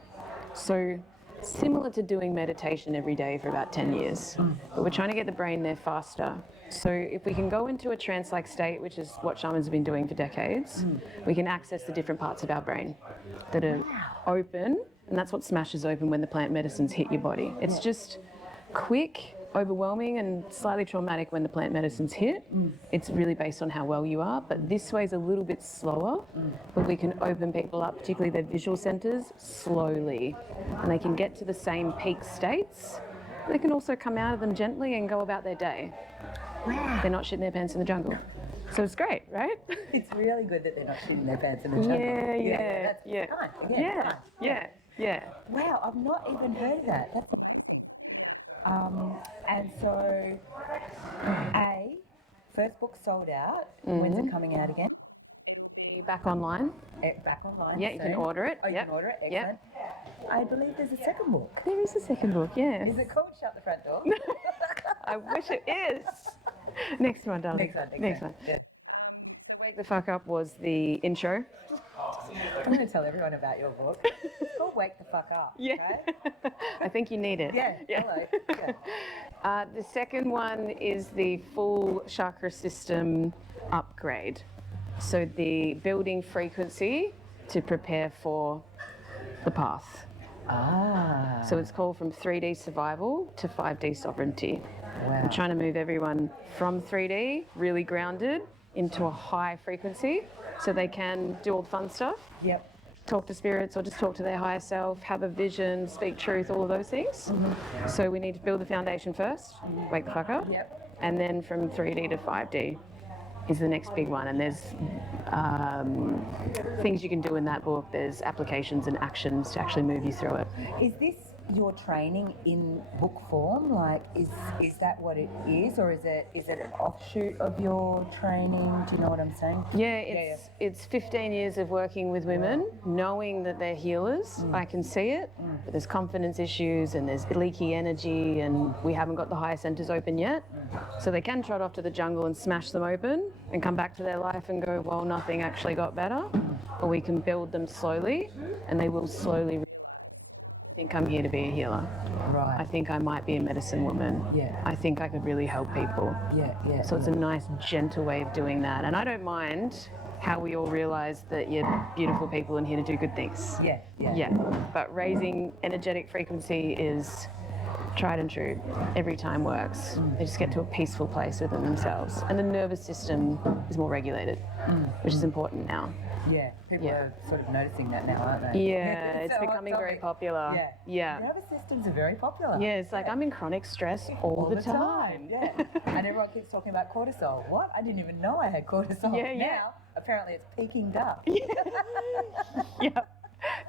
So similar to doing meditation every day for about 10 years, but we're trying to get the brain there faster. So if we can go into a trance-like state, which is what shamans have been doing for decades, we can access the different parts of our brain that are open, and that's what smashes open when the plant medicines hit your body. It's just quick, overwhelming, and slightly traumatic when the plant medicines hit. It's really based on how well you are, but this way is a little bit slower, but we can open people up, particularly their visual centers, slowly, and they can get to the same peak states. They can also come out of them gently and go about their day. Wow. They're not shitting their pants in the jungle. So it's great, right? It's really good that they're not shitting their pants in the jungle. Yeah. Wow, I've not even heard of that. That's and so, first book sold out. When's it coming out again? Back online. Back online. Yeah, you can order it. Oh, you can order it. Excellent. I believe there's a second book. There is a second book, yeah. Is it called Shut the Front Door? I wish it is. Next one, darling. Next one. Yeah. So Wake the Fuck Up was the intro. I'm going to tell everyone about your book. It's called Wake the Fuck Up. Yeah. Right? I think you need it. Yeah. Hello. Yeah. The second one is the full chakra system upgrade. So the building frequency to prepare for the path. So it's called From 3D Survival to 5D Sovereignty. Wow. I'm trying to move everyone from 3D, really grounded, into a high frequency so they can do all the fun stuff. Yep. Talk to spirits or just talk to their higher self, have a vision, speak truth, all of those things. So we need to build the foundation first, wake the fuck up. Yep. And then from 3D to 5D is the next big one. And there's things you can do in that book. There's applications and actions to actually move you through it. Is this your training in book form? Like, is that what it is, or is it an offshoot of your training? Do you know what I'm saying? Yeah, it's 15 years of working with women, knowing that they're healers. I can see it, but there's confidence issues and there's leaky energy, and we haven't got the higher centers open yet. So they can trot off to the jungle and smash them open and come back to their life and go, well, nothing actually got better. Or we can build them slowly, and they will slowly. I think I'm here to be a healer. Right. I think I might be a medicine woman. Yeah. I think I could really help people. Yeah. So it's a nice, gentle way of doing that. And I don't mind how we all realise that you're beautiful people and here to do good things. Yeah. But raising energetic frequency is tried and true. Every time works. They just get to a peaceful place within themselves. And the nervous system is more regulated, which is important now. Yeah, people are sort of noticing that now, aren't they? Yeah, it's becoming very popular. Yeah. Nervous systems are very popular. Yeah, it's like I'm in chronic stress all the time. Yeah. And everyone keeps talking about cortisol. What? I didn't even know I had cortisol. Yeah. Now, apparently it's peaking up. Yeah,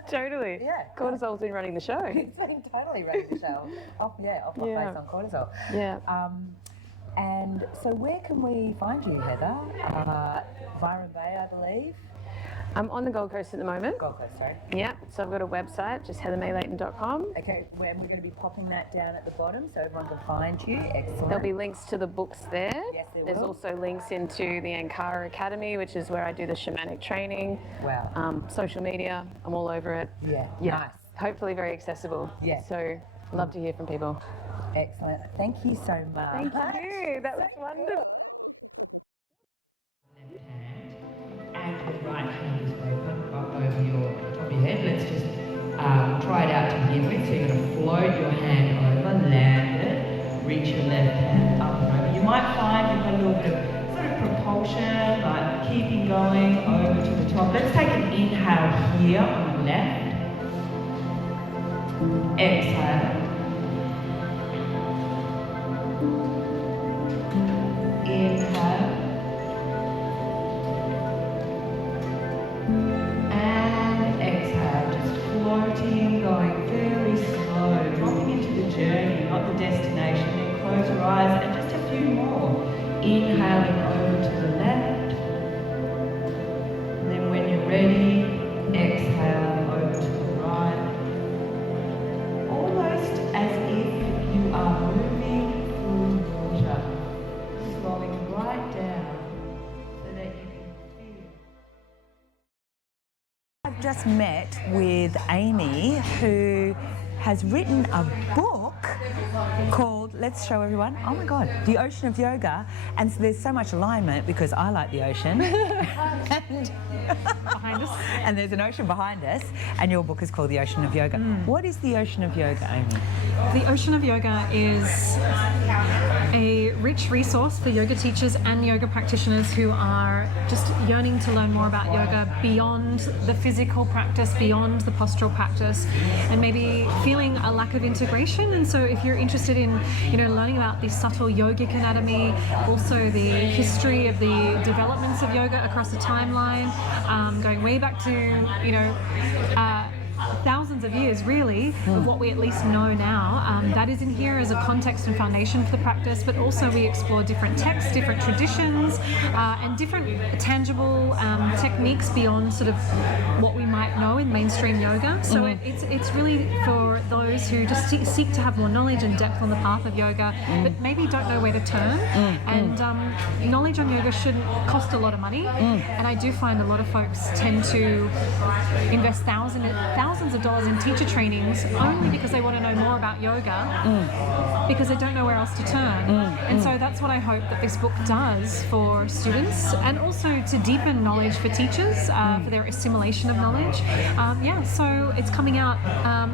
totally. Yeah. Cortisol's been running the show. It's been totally running the show. Off my face on cortisol. Yeah. And so where can we find you, Heather? Byron Bay, I believe. I'm on the Gold Coast at the moment. Gold Coast, sorry. Yeah, so I've got a website, just heathermaylayton.com. Okay, we're going to be popping that down at the bottom so everyone can find you. Excellent. There'll be links to the books there. Yes, there There's will. also links into the Ankara Academy, which is where I do the shamanic training. Wow. Social media, I'm all over it. Yeah, nice. Hopefully very accessible. Yeah. So love to hear from people. Excellent. Thank you so much. Thank you. That was wonderful. And the right hand is open up over your top of your head. Let's just try it out to begin with. So you're going to float your hand over, land it, reach your left hand up and over. You might find you've got a little bit of sort of propulsion, like keeping going over to the top. Let's take an inhale here on the left. Exhale. Inhale. And exhale, just floating, going very slow, dropping into the journey, not the destination. Then close your eyes and just a few more. Inhaling over to the left. And then when you're ready, exhale over to the right. Almost as if you are moving through water, slowing right down so that you can feel. I've just met with Amy, who has written a book called, let's show everyone, oh my God, The Ocean of Yoga. And so there's so much alignment because I like the ocean. Behind us. And there's an ocean behind us, and your book is called The Ocean of Yoga. What is the Ocean of Yoga, Amy? The Ocean of Yoga is a rich resource for yoga teachers and yoga practitioners who are just yearning to learn more about yoga beyond the physical practice, beyond the postural practice, and maybe feeling a lack of integration. And so if you're interested in, learning about the subtle yogic anatomy, also the history of the developments of yoga across the timeline, going way back to, thousands of years really of what we at least know now, that is in here as a context and foundation for the practice, but also we explore different texts, different traditions, and different tangible techniques beyond sort of what we might know in mainstream yoga. So it's really for those who just seek to have more knowledge and depth on the path of yoga, but maybe don't know where to turn. And knowledge on yoga shouldn't cost a lot of money, and I do find a lot of folks tend to invest thousands of dollars in teacher trainings only because they want to know more about yoga, because they don't know where else to turn. And so that's what I hope that this book does for students, and also to deepen knowledge for teachers, for their assimilation of knowledge. So it's coming out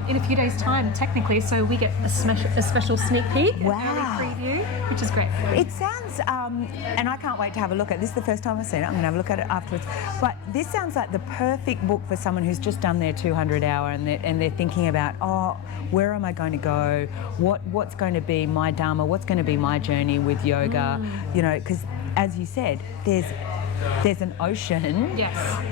in a few days' time, technically, so we get a special sneak peek, an early preview, which is great. It sounds, and I can't wait to have a look at it. This is the first time I've seen it. I'm going to have a look at it afterwards. But this sounds like the perfect book for someone who's just done their 200 hour and they're thinking about, where am I going to go? What's going to be my dharma? What's going to be my journey with yoga? Because as you said, there's an ocean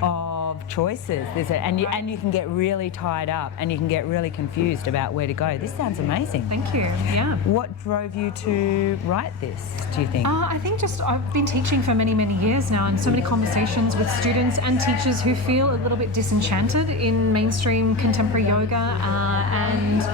of choices. And you can get really tied up and you can get really confused about where to go. This sounds amazing. Thank you. Yeah. What drove you to write this, do you think? I think just I've been teaching for many, many years now, and so many conversations with students and teachers who feel a little bit disenchanted in mainstream contemporary yoga, and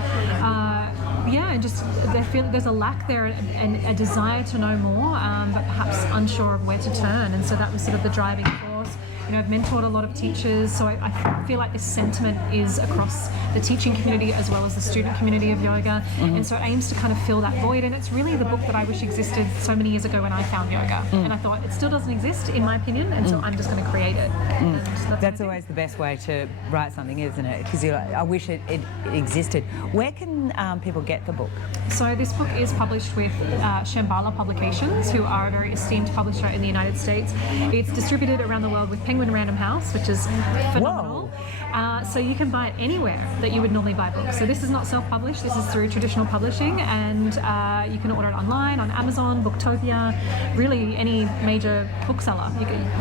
just they feel there's a lack there and a desire to know more, but perhaps unsure of where to turn. And so that was sort of the driving force. You know, I've mentored a lot of teachers, so I feel like this sentiment is across the teaching community as well as the student community of yoga. And so it aims to kind of fill that void. And it's really the book that I wish existed so many years ago when I found yoga. And I thought it still doesn't exist, in my opinion, and so I'm just going to create it. And that's always the best way to write something, isn't it? Because you're like, I wish it existed. Where can people get the book? So this book is published with Shambhala Publications, who are a very esteemed publisher in the United States. It's distributed around the world with Penguin Random House, which is phenomenal. So you can buy it anywhere that you would normally buy books. So this is not self-published, this is through traditional publishing, and you can order it online, on Amazon, Booktopia, really any major bookseller.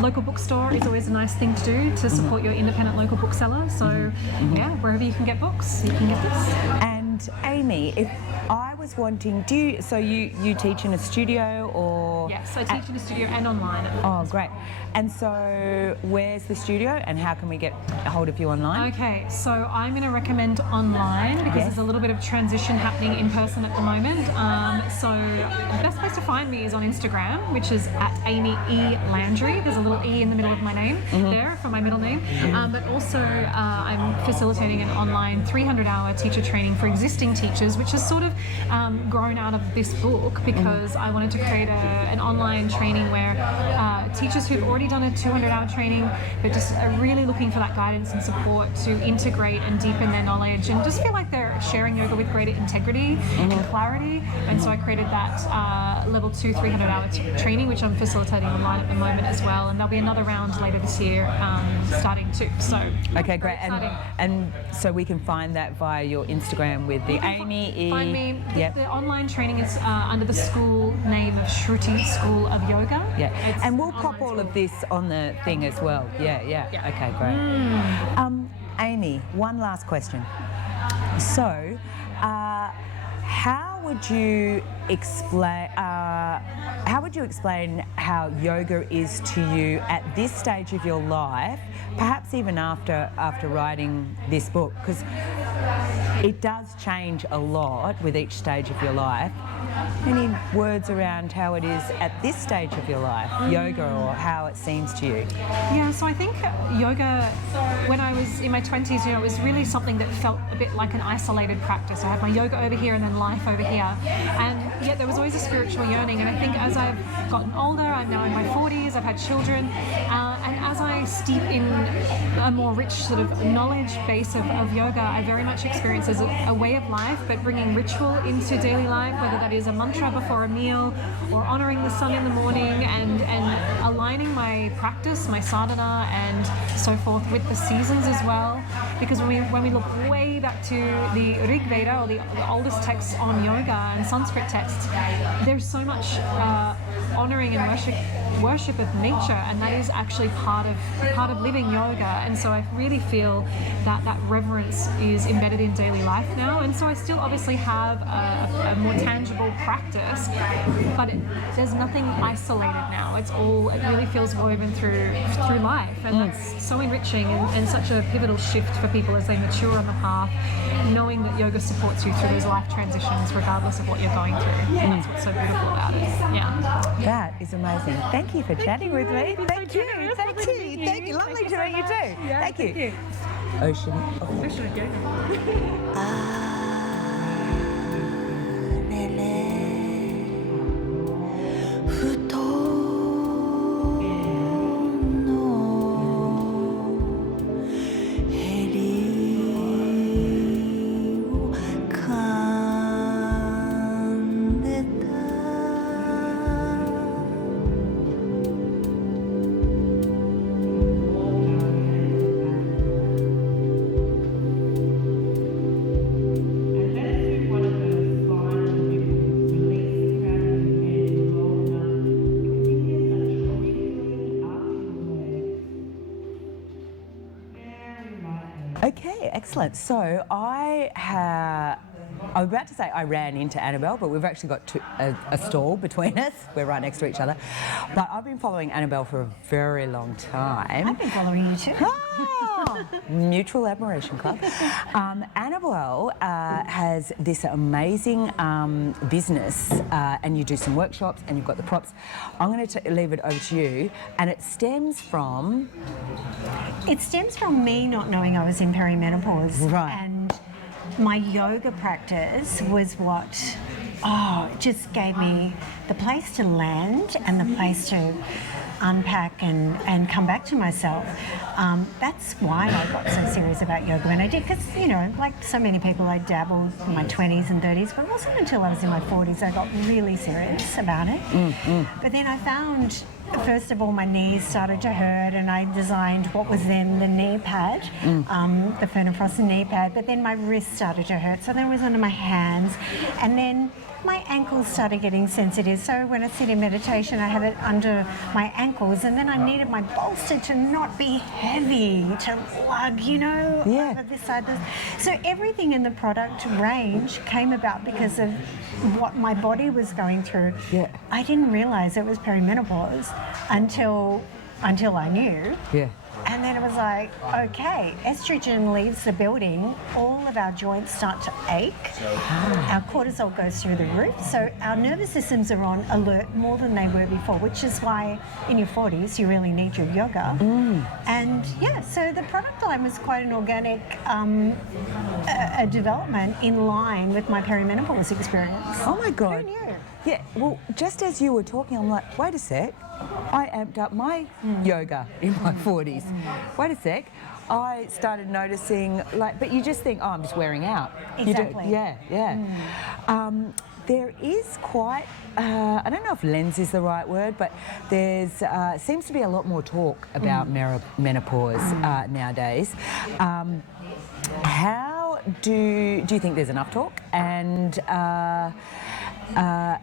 Local bookstore is always a nice thing to do to support your independent local bookseller. So yeah, wherever you can get books, you can get this. And Amy, if I was wanting, you teach in a studio or? Yes, I teach in a studio and online. Oh, great. And so where's the studio and how can we get a hold of you online? Okay, so I'm going to recommend online because there's a little bit of transition happening in person at the moment. So the best place to find me is on Instagram, which is at Amy E. Landry. There's a little E in the middle of my name there for my middle name. But also I'm facilitating an online 300-hour teacher training for existing teachers, which has sort of grown out of this book because I wanted to create an online training where teachers who've already done a 200-hour training but just are really looking for that guidance and support to integrate and deepen their knowledge and just feel like they're sharing yoga with greater integrity and clarity. And so I created that level 2 300-hour training, which I'm facilitating online at the moment as well, and there'll be another round later this year starting too. So okay, great. And so we can find that via your Instagram with the Amy E. Find me. The online training is under the school name of Shruti School of Yoga. Yeah, and we'll pop all of this on the thing as well. Yeah. Okay, great. Amy, one last question. So, how would you explain how yoga is to you at this stage of your life, perhaps even after writing this book? Because it does change a lot with each stage of your life. Any words around how it is at this stage of your life, yoga, or how it seems to you? Yeah, so I think yoga, when I was in my 20s, it was really something that felt a bit like an isolated practice. I had my yoga over here and then life over here. And yet there was always a spiritual yearning. And I think as I've gotten older, I'm now in my 40s, I've had children, and as I steep in a more rich sort of knowledge base of yoga, I very much experience as a way of life, but bringing ritual into daily life, whether that is a mantra before a meal or honoring the sun in the morning and aligning my practice, my sadhana and so forth with the seasons as well. Because when we look way back to the Rig Veda, or the oldest texts on yoga and Sanskrit texts, there's so much honoring and worship of nature, and that is actually part of living yoga. And so I really feel that reverence is embedded in daily life now. And so I still obviously have a more tangible practice, but there's nothing isolated now. It really feels woven through life, and that's so enriching and such a pivotal shift for people as they mature on the path, knowing that yoga supports you through those life transitions regardless of what you're going through. And that's what's so beautiful about it. Yeah. That is amazing. Thank you for chatting with me. Thank you. Lovely to meet you too. Yeah, thank you. Ocean Excellent. So I was about to say I ran into Annabelle, but we've actually got a stall between us. We're right next to each other. But I've been following Annabelle for a very long time. I've been following you too. Mutual Admiration Club. Annabelle has this amazing business, and you do some workshops and you've got the props. I'm going to leave it over to you, and it stems from... It stems from me not knowing I was in perimenopause. Right. And my yoga practice was what, it just gave me the place to land and the place to unpack and come back to myself. That's why I got so serious about yoga when I did, because, you know, like so many people, I dabbled in my 20s and 30s, but it wasn't until I was in my 40s I got really serious about it. But then I found, first of all, my knees started to hurt, and I designed what was then the knee pad, the Fernafrost knee pad, but then my wrists started to hurt, so then it was under my hands, and then my ankles started getting sensitive, so when I sit in meditation I have it under my ankles, and then I needed my bolster to not be heavy, to lug, you know, over this side. So everything in the product range came about because of what my body was going through. I didn't realise it was perimenopause until I knew. And then it was like, okay, estrogen leaves the building, all of our joints start to ache, our cortisol goes through the roof, so our nervous systems are on alert more than they were before, which is why in your 40s you really need your yoga. And yeah, so the product line was quite an organic a development in line with my perimenopause experience. Oh my God. Who knew? Yeah, well, just as you were talking, I'm like, wait a sec, I amped up my yoga in my 40s. Wait a sec, I started noticing, like, but you just think, oh, I'm just wearing out. Exactly. You do, there is quite, I don't know if lens is the right word, but there's seems to be a lot more talk about menopause nowadays. How do you think there's enough talk? And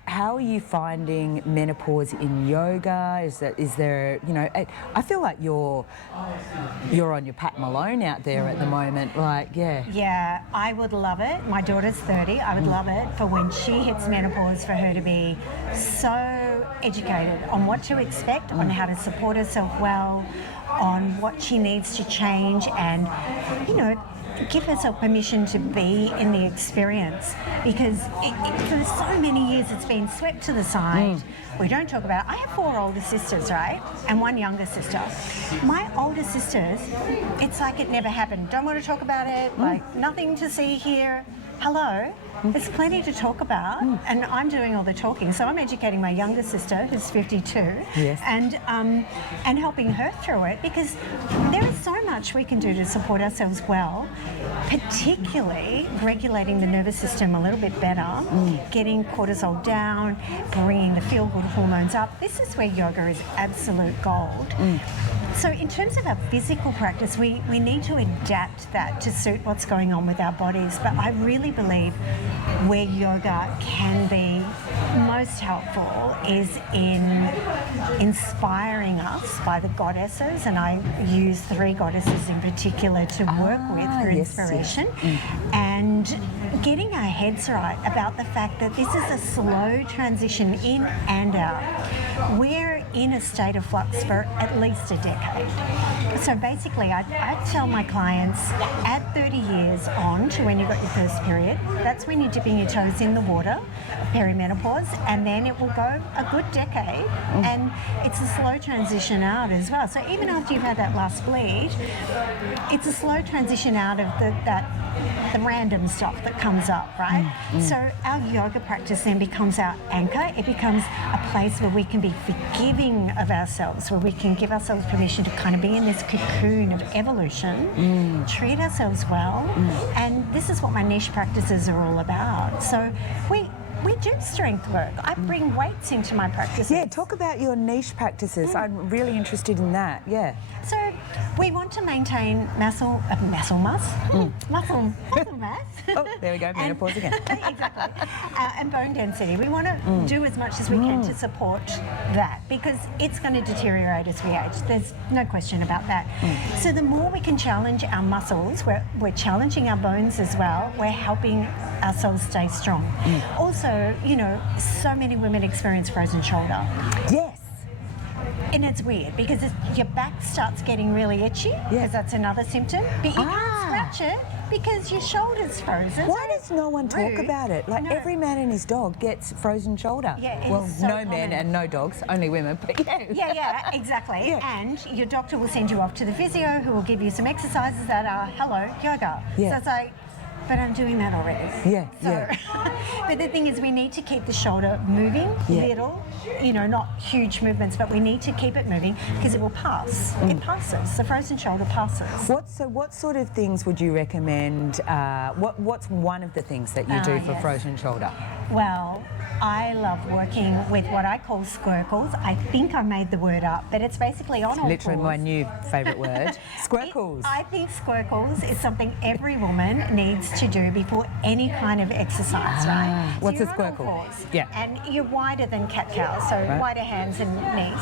how are you finding menopause in yoga? Is there, you know, I feel like you're on your Pat Malone out there at the moment, like, Yeah, I would love it. My daughter's 30. I would love it for when she hits menopause for her to be so educated on what to expect, on how to support herself well, on what she needs to change, and, you know, give herself permission to be in the experience, because for so many years it's been swept to the side. We don't talk about it. I have 4 older sisters, right? And 1 younger sister. My older sisters, it's like it never happened. Don't want to talk about it, like nothing to see here. Hello, there's plenty to talk about, and I'm doing all the talking. So I'm educating my younger sister, who's 52, and helping her through it, because there is so much we can do to support ourselves well, particularly regulating the nervous system a little bit better, getting cortisol down, bringing the feel-good hormones up. This is where yoga is absolute gold. So in terms of our physical practice, we need to adapt that to suit what's going on with our bodies. But I really believe where yoga can be most helpful is in inspiring us by the goddesses, and I use 3 goddesses in particular to work with for inspiration, and getting our heads right about the fact that this is a slow transition in and out. We're in a state of flux for at least a decade. So basically, I tell my clients at 30 years on to when you got your first period, that's when you're dipping your toes in the water, perimenopause, and then it will go a good decade, and it's a slow transition out as well. So even after you've had that last bleed, it's a slow transition out of the random stuff that comes up, right? So our yoga practice then becomes our anchor. It becomes a place where we can be forgiving of ourselves, where we can give ourselves permission to kind of be in this cocoon of evolution, treat ourselves well, and this is what my niche practices are all about. So we do strength work. I bring weights into my practice. Yeah, talk about your niche practices. I'm really interested in that. Yeah. So we want to maintain muscle mass. Oh, there we go. Menopause again. Exactly. And bone density. We want to do as much as we can to support that because it's going to deteriorate as we age. There's no question about that. So the more we can challenge our muscles, we're challenging our bones as well. We're helping ourselves stay strong. Also, you know, so many women experience frozen shoulder. Yes. And it's weird because your back starts getting really itchy because that's another symptom, but you can't scratch it because your shoulder's frozen. Why does no one talk about it? Like every man and his dog gets frozen shoulder. Yeah, well, so no men and no dogs, only women, but yeah. Yeah, exactly. And your doctor will send you off to the physio who will give you some exercises that are, hello, yoga. Yeah. So it's like, but I'm doing that already. Yeah. But the thing is we need to keep the shoulder moving, little, you know, not huge movements, but we need to keep it moving because it will pass. It passes. The frozen shoulder passes. What sort of things would you recommend? What's one of the things that you do for frozen shoulder? Well, I love working with what I call squircles. I think I made the word up, but it's basically on all Literally fours. my new favourite word. Squircles. I think squircles is something every woman needs to do before any kind of exercise, right? What's so a you're on all squircle? fours, Yeah. And you're wider than cat-cow, so wider hands and knees.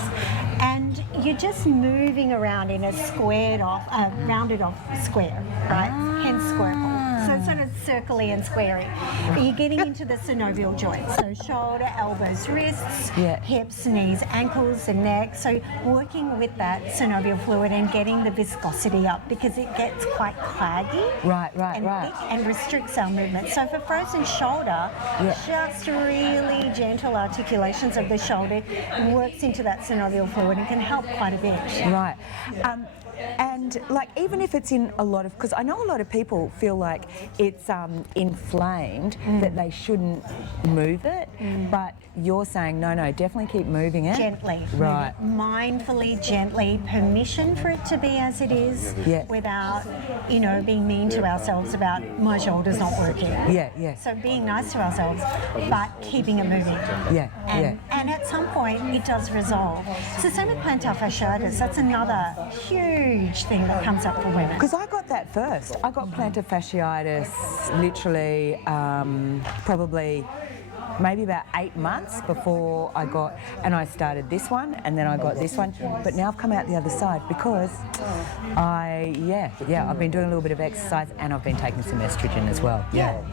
And you're just moving around in a squared off, rounded off square, right? Hence squircle. So it's sort of circly and squarey. But you're getting into the synovial joints, so shoulder, elbows, wrists, hips, knees, ankles, and neck. So working with that synovial fluid and getting the viscosity up because it gets quite claggy and thick and restricts our movement. So for frozen shoulder, just really gentle articulations of the shoulder works into that synovial fluid and can help quite a bit. Right. And like even if it's in a lot of, because I know a lot of people feel like it's inflamed, that they shouldn't move it, but you're saying no, definitely keep moving it. Gently. Right. Mindfully, gently, permission for it to be as it is without, you know, being mean to ourselves about my shoulder's not working. Yeah. So being nice to ourselves, but keeping it moving. And at some point it does resolve. So same with plantar fasciitis, that's another huge thing that comes up for women. Because I got that first. I got plantar fasciitis literally probably maybe about 8 months before I started this one, and then I got this one, but now I've come out the other side because I've been doing a little bit of exercise and I've been taking some estrogen as well.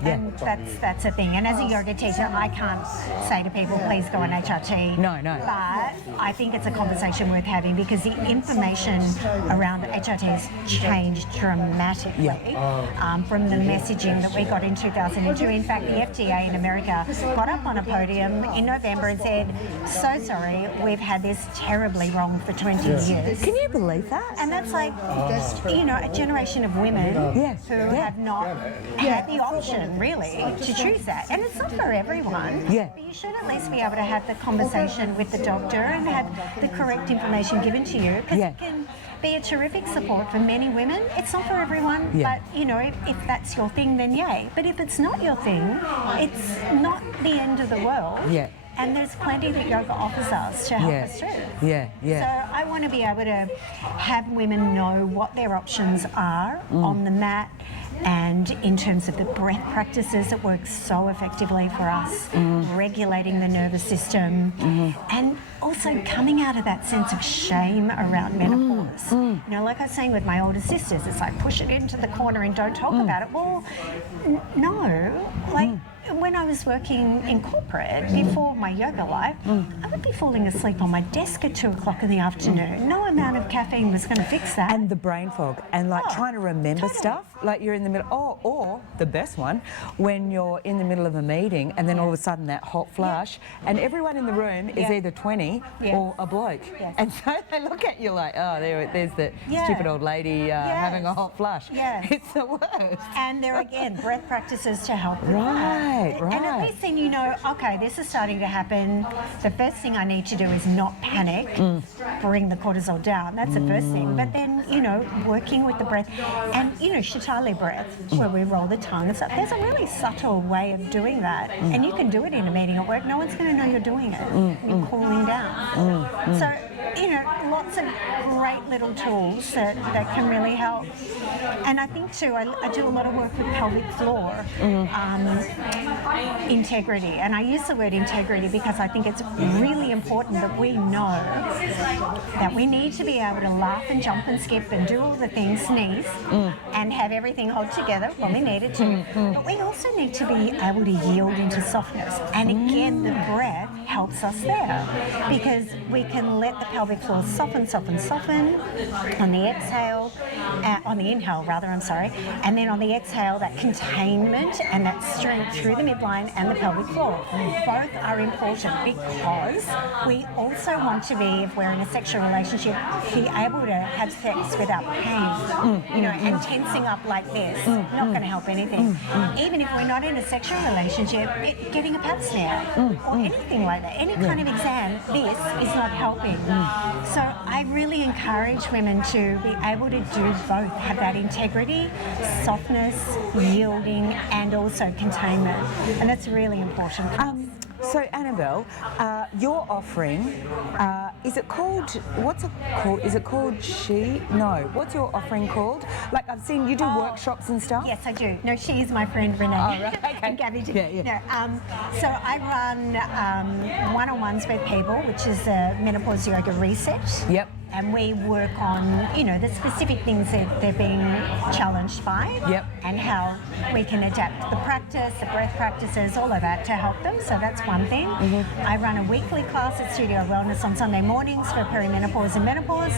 And that's a thing. And as a yoga teacher, I can't say to people, please go on HRT. No. But I think it's a conversation worth having because the information around HRT has changed dramatically from the messaging that we got in 2002. In fact, the FDA in America got up on a podium in November and said, so sorry, we've had this terribly wrong for 20 years. Can you believe that? And that's like, you know, a generation of women who have not had the option, really, to choose that. And it's not for everyone. But you should at least be able to have the conversation with the doctor and have the correct information given to you because it can be a terrific support for many women. It's not for everyone, but, you know, if that's your thing, then yay. But if it's not your thing, it's not the end of the world. And there's plenty that yoga offers us to help us through. So I want to be able to have women know what their options are on the mat and in terms of the breath practices that work so effectively for us, regulating the nervous system, and also coming out of that sense of shame around menopause. You know, like I was saying with my older sisters, it's like push it into the corner and don't talk about it. Well, no, like when I was working in corporate before my yoga life, I would be falling asleep on my desk at 2 o'clock in the afternoon. No amount of caffeine was going to fix that. And the brain fog and like trying to remember stuff, like you're in the middle, or the best one, when you're in the middle of a meeting and then all of a sudden that hot flush and everyone in the room is either 20 or a bloke. And so they look at you like, oh, there's the stupid old lady having a hot flush. It's the worst. And there again, breath practices to help with that. And at least then you know, okay, this is starting to happen. The first thing I need to do is not panic, breathe bring the cortisol down. That's the first thing. But then, you know, working with the breath and, you know, Shitali breath, where we roll the tongue and stuff. There's a really subtle way of doing that. And you can do it in a meeting at work. No one's going to know you're doing it. You're cooling down. So, you know, lots of great little tools that can really help. And I think too, I do a lot of work with pelvic floor integrity. And I use the word integrity because I think it's really important that we know that we need to be able to laugh and jump and skip and do all the things, sneeze, and have everything hold together when we need it to. But we also need to be able to yield into softness. And again, the breath helps us there because we can let the pelvic floor soften on the exhale, on the inhale rather, I'm sorry, and then on the exhale, that containment and that strength through the midline and the pelvic floor. Both are important because we also want to be, if we're in a sexual relationship, be able to have sex without pain, you know, and tensing up like this, not going to help anything. Even if we're not in a sexual relationship, getting a pap smear or anything like that, any kind of exam, this is not helping. So I really encourage women to be able to do both, have that integrity, softness, yielding, and also containment. And that's really important. So Annabelle, you're offering, is it called, what's it called? Is it called No, what's your offering called? Like I've seen you do workshops and stuff. Yes, I do. No, she is my friend Renee. Oh, right. Okay. And Gabby too. Yeah. No, so I run one-on-ones with people, which is a menopause yoga reset. Yep. And we work on, you know, the specific things that they're being challenged by. Yep. And how we can adapt the practice, the breath practices, all of that to help them. So that's one thing. I run a weekly class at Studio Wellness on Sunday mornings for perimenopause and menopause.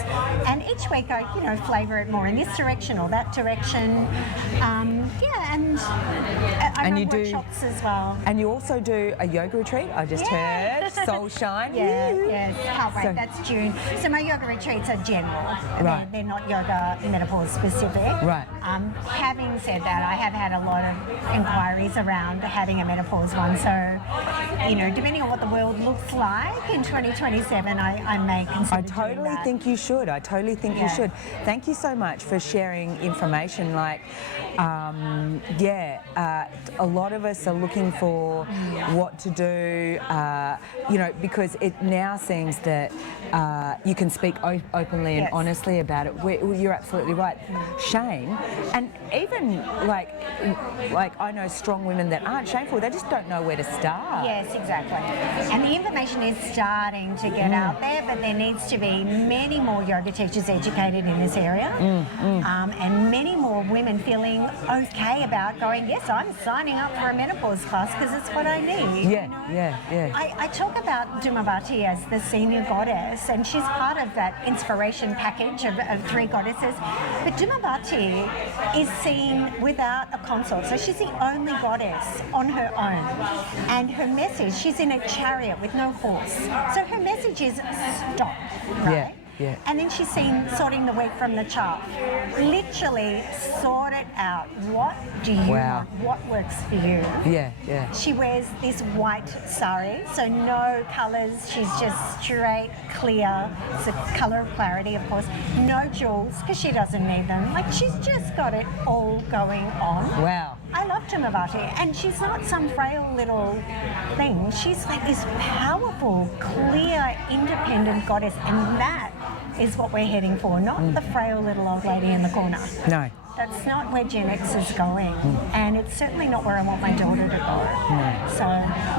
And each week I, you know, flavour it more in this direction or that direction. And I run workshops as well. And you also do a yoga retreat, I just heard, Soul Shine. Yes, can't wait, that's June. So my yoga retreats are general. Right. They're not yoga menopause specific. Right. Having said that, I have had a lot of inquiries around having a menopause one. So, you know, depending on what the world looks like in 2027, I may consider I totally think you should. I totally think you should. Thank you so much for sharing information. Like, a lot of us are looking for what to do, you know, because it now seems that you can speak openly and honestly about it. You're absolutely right. Shame, and even like I know strong women that aren't shameful. They just don't know where to start. Yes, exactly. And the information is starting to get out there, but there needs to be many more yoga teachers educated in this area, and many more women feeling okay about going, yes, I'm signing up for a menopause class because it's what I need. I talk about Dumavati as the senior goddess, and she's part of that inspiration package of three goddesses. But Dumavati is seen without a consort, so she's the only goddess on her own. And her message, she's in a chariot with no horse. So her message is stop, right? Yeah. And then she's seen sorting the wheat from the chaff. Literally sort it out. What do you want? What works for you? Yeah. She wears this white sari, so no colours. She's just straight, clear. It's a colour of clarity, of course. No jewels, because she doesn't need them. Like, she's just got it all going on. Wow. I love Dumavati, and she's not some frail little thing. She's like this powerful, clear, independent goddess, and that is what we're heading for, not the frail little old lady in the corner. No. That's not where Gen X is going, and it's certainly not where I want my daughter to go. So,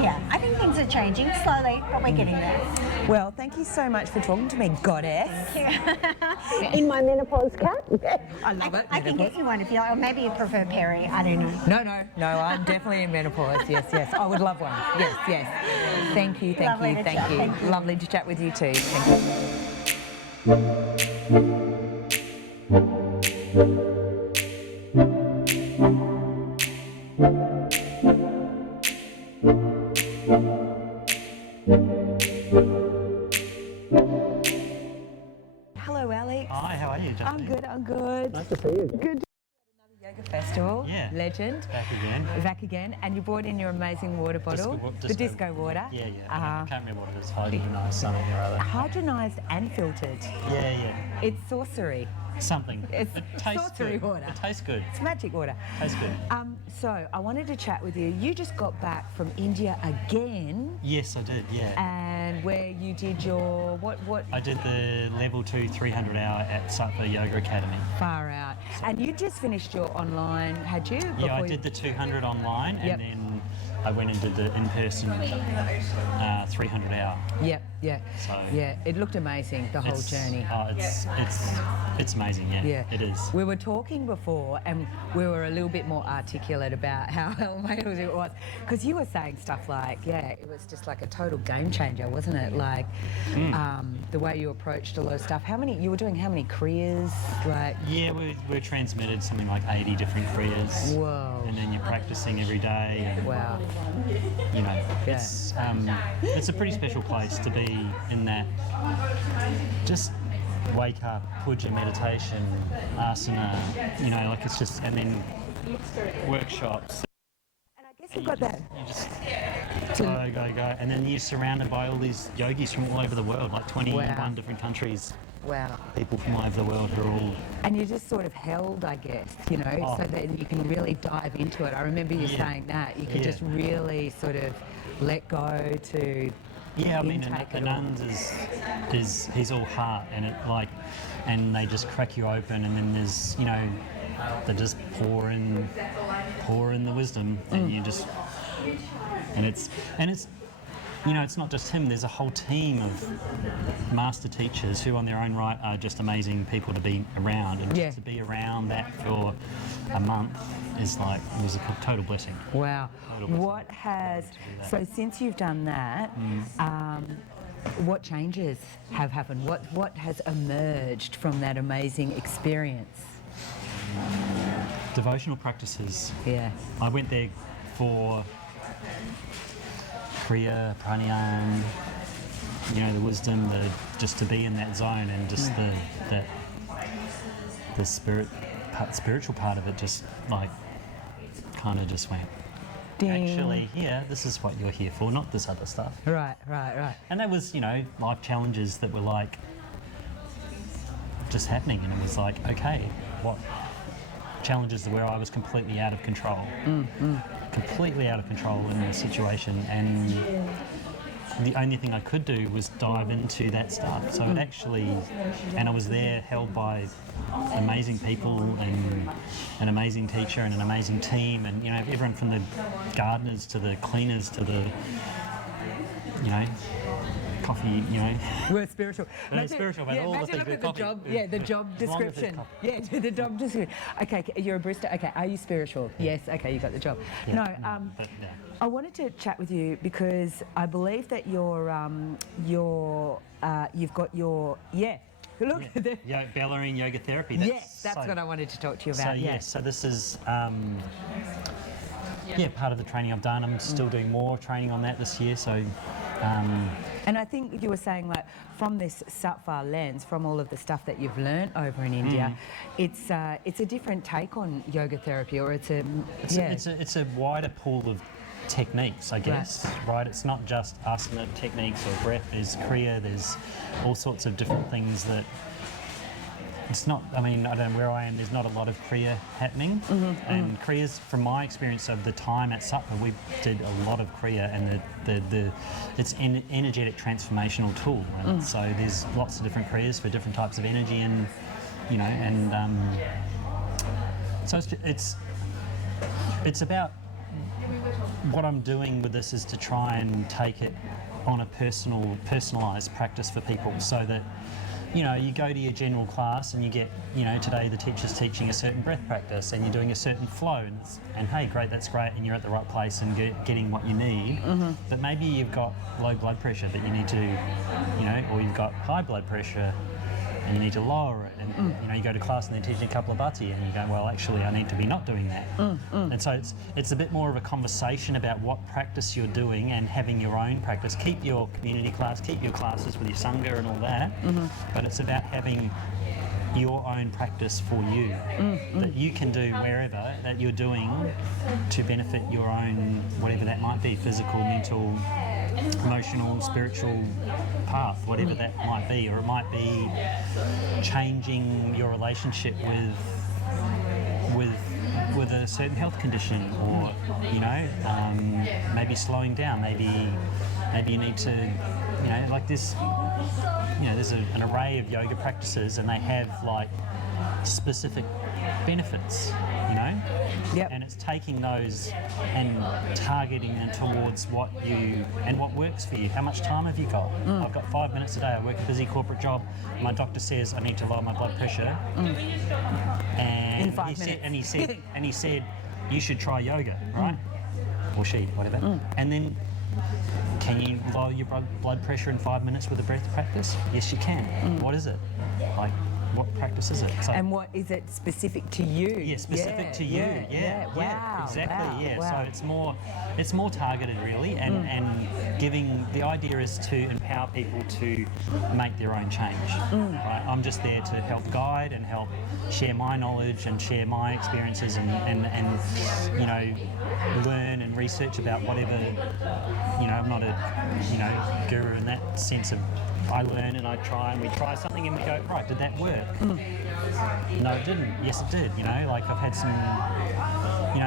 yeah, I think things are changing slowly, but we're getting there. Well, thank you so much for talking to me, goddess. Thank you. In my menopause cap. I love it. I can get you one if you like, or maybe you prefer Perry, I don't know. No, I'm definitely in menopause, yes. I would love one, yes. Thank you. Lovely to chat with you too, thank you. Hello, Alex. Hi, how are you, Justine? I'm good. Nice to see you again. Good. Yoga festival. Yeah. legend. Back again. And you brought in your amazing water bottle. The disco water. Yeah. I can't remember what it is. Hydrogenised something or other. Hydrogenised and filtered. Yeah. It's sorcery. Something. It's it tastes sorcery good. water. It tastes good. It's magic water. Tastes good. So I wanted to chat with you. You just got back from India again. Yes, I did. Yeah. And where you did your what? I did the level 2 300 hour at S.A.Y Yoga Academy. Far out. And you just finished your online, had you? Yeah, I did the 200 online, and then I went and did the in-person 300 hour. Yep. So yeah, it looked amazing, the whole journey. Oh, it's amazing, yeah. It is. We were talking before and we were a little bit more articulate about how amazing it was. Because you were saying stuff like, it was just like a total game changer, wasn't it? Like the way you approached a lot of stuff. You were doing how many kriyas? Yeah, we transmitted something like 80 different kriyas. Whoa. And then you're practicing every day. And, wow. You know, it's a pretty special place to be in that. Just wake up, puja meditation, asana, you know, like it's just, and then workshops. And I guess you've got that. You just go, and then you're surrounded by all these yogis from all over the world, like 21 different countries. Wow. People from all over the world who are all... And you're just sort of held, I guess, you know, so that you can really dive into it. I remember you saying that. You could just really sort of let go to... Yeah, I mean, Anand he's all heart, and and they just crack you open, and then there's, you know, they just pour in the wisdom, and you just, and it's, you know, it's not just him. There's a whole team of master teachers who, on their own right, are just amazing people to be around, and to be around that for a month was a total blessing. Wow. So since you've done that, what changes have happened? What has emerged from that amazing experience? Devotional practices. Yeah. I went there for Kriya, pranayama, you know, the wisdom, just to be in that zone, and just the spiritual part of it, just kind of just went, actually, this is what you're here for, not this other stuff. Right. And that was, you know, life challenges that were just happening, and it was okay, what challenges where I was completely out of control. Completely out of control in the situation, and the only thing I could do was dive into that stuff. So it actually, and I was there held by amazing people and an amazing teacher and an amazing team, and you know, everyone from the gardeners to the cleaners to the, you know, coffee, you know. We're spiritual. Spiritual, but all the things with coffee. The job description. The job description. Okay, you're a barista. Okay, are you spiritual? Yes. Okay, you got the job. I wanted to chat with you because I believe that you've got your look. Ballerine yoga therapy. That's what I wanted to talk to you about. So this is part of the training I've done. I'm still doing more training on that this year. So. And I think you were saying, from this S.A.Y lens, from all of the stuff that you've learned over in India, it's a different take on yoga therapy, or it's a wider pool of techniques, I guess. Right? It's not just asana techniques or breath. There's kriya. There's all sorts of different things that. It's not, I mean, I don't know where I am, there's not a lot of kriya happening. And kriyas, from my experience of the time at S.A.Y, we did a lot of kriya, and it's an energetic transformational tool. And so there's lots of different kriyas for different types of energy, and, you know, and so it's about, what I'm doing with this is to try and take it on a personalised practice for people, so that, you know, you go to your general class and you get, you know, today the teacher's teaching a certain breath practice and you're doing a certain flow, and hey, great, that's great, and you're at the right place and getting what you need. But maybe you've got low blood pressure that you need to, you know, or you've got high blood pressure and you need to lower it, and you know, you go to class and they're teaching a couple of bhatti and you go, well, actually I need to be not doing that. And so it's a bit more of a conversation about what practice you're doing and having your own practice. Keep your community class, keep your classes with your sangha and all that, but it's about having your own practice for you that you can do wherever that you're doing to benefit your own, whatever that might be, physical, mental, emotional, spiritual path, whatever that might be. Or it might be changing your relationship with a certain health condition, or maybe slowing down, maybe you need to, like this, there's an array of yoga practices, and they have like specific benefits, Yep. and it's taking those and targeting them towards what works for you. How much time have you got? I've got 5 minutes a day. I work a busy corporate job. My doctor says I need to lower my blood pressure, and In 5 minutes. he said you should try yoga, right? Or she, whatever. And then, can you lower your blood pressure in 5 minutes with a breath practice? Yes, you can. What is it? Like, what practice is it? So, And what is it specific to you? yeah, specific to you. Yeah, Wow. exactly. Wow. Yeah. Wow. So it's more targeted really, and giving. The idea is to empower people to make their own change. Right? I'm just there to help guide and help share my knowledge and share my experiences and learn and research about whatever. I'm not a guru in that sense of. I learn and I try, and we try something and we go, right, did that work? No, it didn't. Yes, it did. Like I've had some,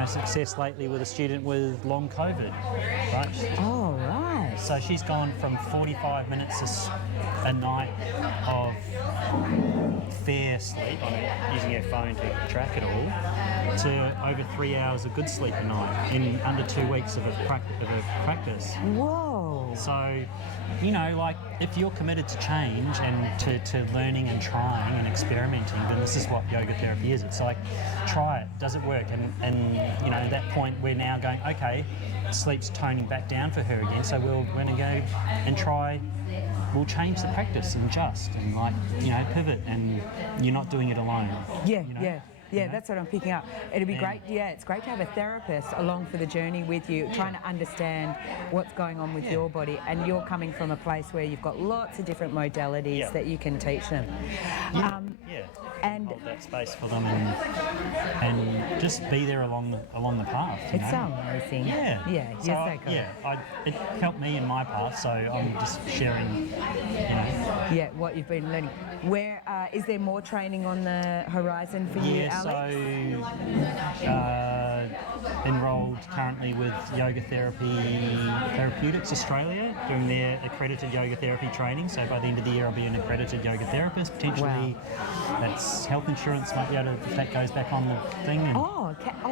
success lately with a student with long COVID, right? Oh, right. So she's gone from 45 minutes a night of fair sleep, using her phone to track it all, to over 3 hours of good sleep a night in under 2 weeks of a practice. Whoa. So, like if you're committed to change and to learning and trying and experimenting, then this is what yoga therapy is. It's like, try it, does it work? And at that point we're now going, okay, sleep's toning back down for her again, so we're going to go and try, we'll change the practice and adjust and pivot, and you're not doing it alone. Yeah, that's what I'm picking up. It'd be great. Yeah, it's great to have a therapist along for the journey with you, trying to understand what's going on with your body, and you're coming from a place where you've got lots of different modalities that you can teach them. And hold that space for them and just be there along the path. It's so amazing. Yeah. You're so cool. It helped me in my path, so I'm just sharing. Yeah, what you've been learning. Where is there more training on the horizon for you, Alex? So enrolled currently with Yoga Therapeutics Australia, doing their accredited yoga therapy training. So by the end of the year, I'll be an accredited yoga therapist. Potentially, that's health insurance might be able to, if that goes back on the thing. And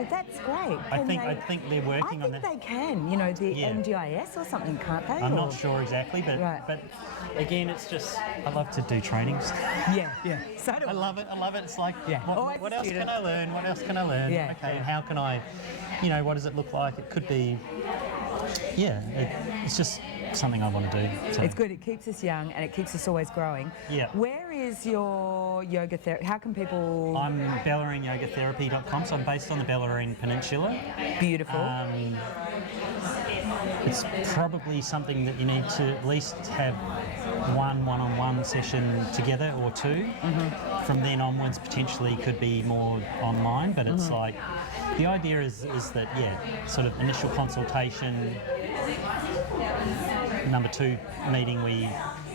that's great. I think they're working on that. I think they can. The NDIS or something, can't they? I'm not sure exactly, but again, it's just I love to do trainings. So do I love it. It's like, what else can I learn? What else can I learn? And how can I, what does it look like? It could be, it's just something I want to do. So. It's good. It keeps us young and it keeps us always growing. Yeah. Where is your yoga therapy? How can people... I'm BallerineYogaTherapy.com, so I'm based on the Bellarine Peninsula. Beautiful. It's probably something that you need to at least have one-on-one session together or two. From then onwards, potentially could be more online, but it's like, the idea is that, sort of initial consultation, number 2 meeting,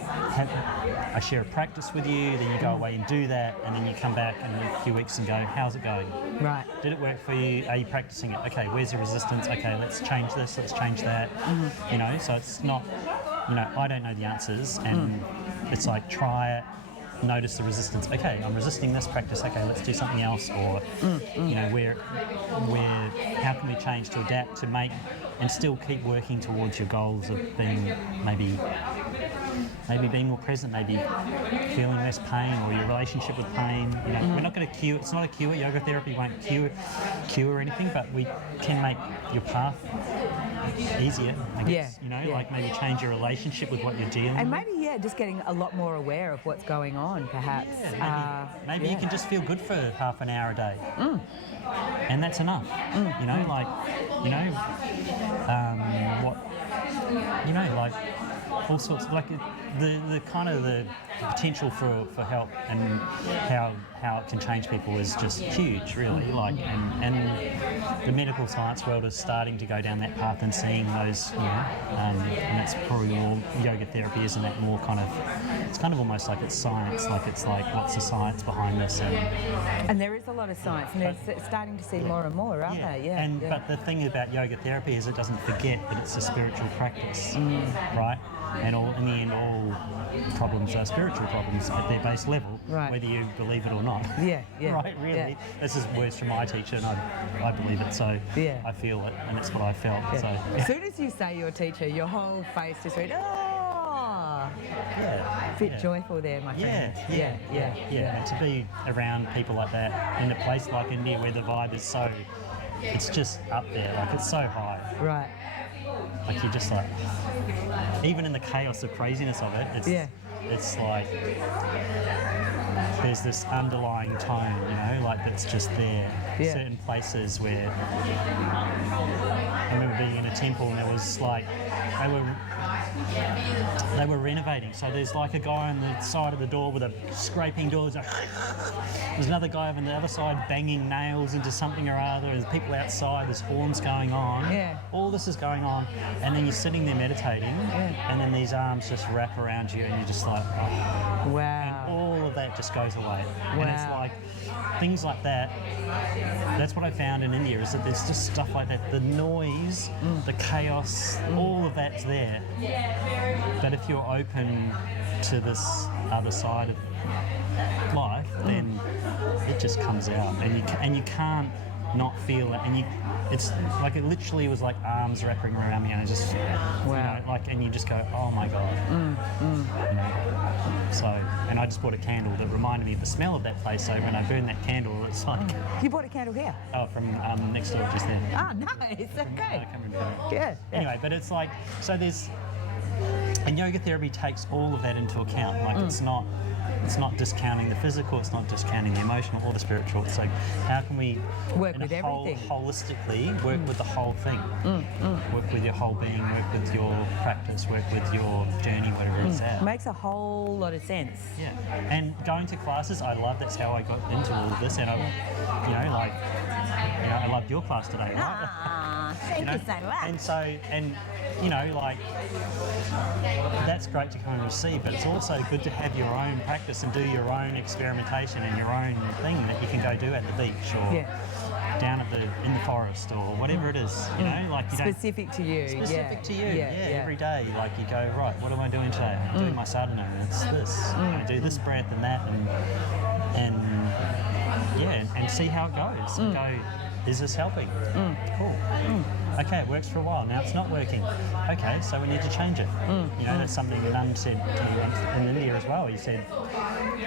I share a practice with you, then you go away and do that, and then you come back in a few weeks and go, how's it going? Right. Did it work for you? Are you practicing it? Okay, where's the resistance? Okay, let's change this, let's change that. So it's not, I don't know the answers, and it's like, try it, notice the resistance. Okay, I'm resisting this practice. Okay, let's do something else. Or, how can we change to adapt to make and still keep working towards your goals of being maybe being more present, maybe feeling less pain, or your relationship with pain. We're not going to cure. It's not a cure. Yoga therapy won't cure anything, but we can make your path easier, I guess. Like maybe change your relationship with what you're dealing with. And maybe, just getting a lot more aware of what's going on, perhaps. Maybe you can just feel good for half an hour a day. And that's enough. All sorts of, the kind of the potential for help and how it can change people is just huge, really. Like, and the medical science world is starting to go down that path and seeing those, and that's probably more yoga therapy, isn't it? More kind of, it's kind of almost like it's science, like it's like what's the science behind this? And there is a lot of science, and they're starting to see more and more, aren't they? Yeah. But the thing about yoga therapy is it doesn't forget that it's a spiritual practice, right? And in the end, all problems are spiritual problems at their base level, whether you believe it or not. Yeah. Right, really. Yeah. This is words from my teacher, and I believe it, so I feel it, and it's what I felt. Yeah. So As soon as you say your teacher, your whole face just went, oh! Bit joyful there, my friend. Yeah. And to be around people like that in a place like India where the vibe is so, it's just up there, like it's so high. Right. Like you're just like, even in the chaos of craziness of it, it's like there's this underlying tone, like that's just there. Certain places where I remember being in a temple and there was like they were renovating. So there's like a guy on the side of the door with a scraping door. There's another guy on the other side banging nails into something or other. There's people outside. There's horns going on. Yeah. All this is going on, and then you're sitting there meditating, and then these arms just wrap around you, and you're just like, oh. Wow. And all of that just goes away. Wow. And it's like things like that. That's what I found in India, is that there's just stuff like that. The noise, the chaos, all of that's there. But if you're open to this other side of life, then it just comes out, and you can't not feel it, and it's like it literally was like arms wrapping around me, and I just and you just go, oh my god. So, and I just bought a candle that reminded me of the smell of that place. So when I burned that candle, it's like you bought a candle here? Oh, from next door, just there. Ah, nice. Okay. Yeah. Anyway, but it's like, so there's, and yoga therapy takes all of that into account. Like it's not discounting the physical, it's not discounting the emotional or the spiritual. It's like, how can we work with everything holistically, work with the whole thing, work with your whole being, work with your practice, work with your journey, whatever it's at. Makes a whole lot of sense. Yeah, and going to classes, I love. That's how I got into all of this, and I loved your class today, right? Thank you so much. And that's great to come and receive, but it's also good to have your own practice and do your own experimentation and your own thing that you can go do at the beach or down in the forest or whatever it is, like you specific to you. Specific to you, every day. Like you go, right, what am I doing today? I'm doing my sadhana, and it's this. I do this breath and that, and see how it goes. And go, is this helping? Cool. Okay, it works for a while. Now it's not working. Okay, so we need to change it. That's something Nun said to me in India as well. He said,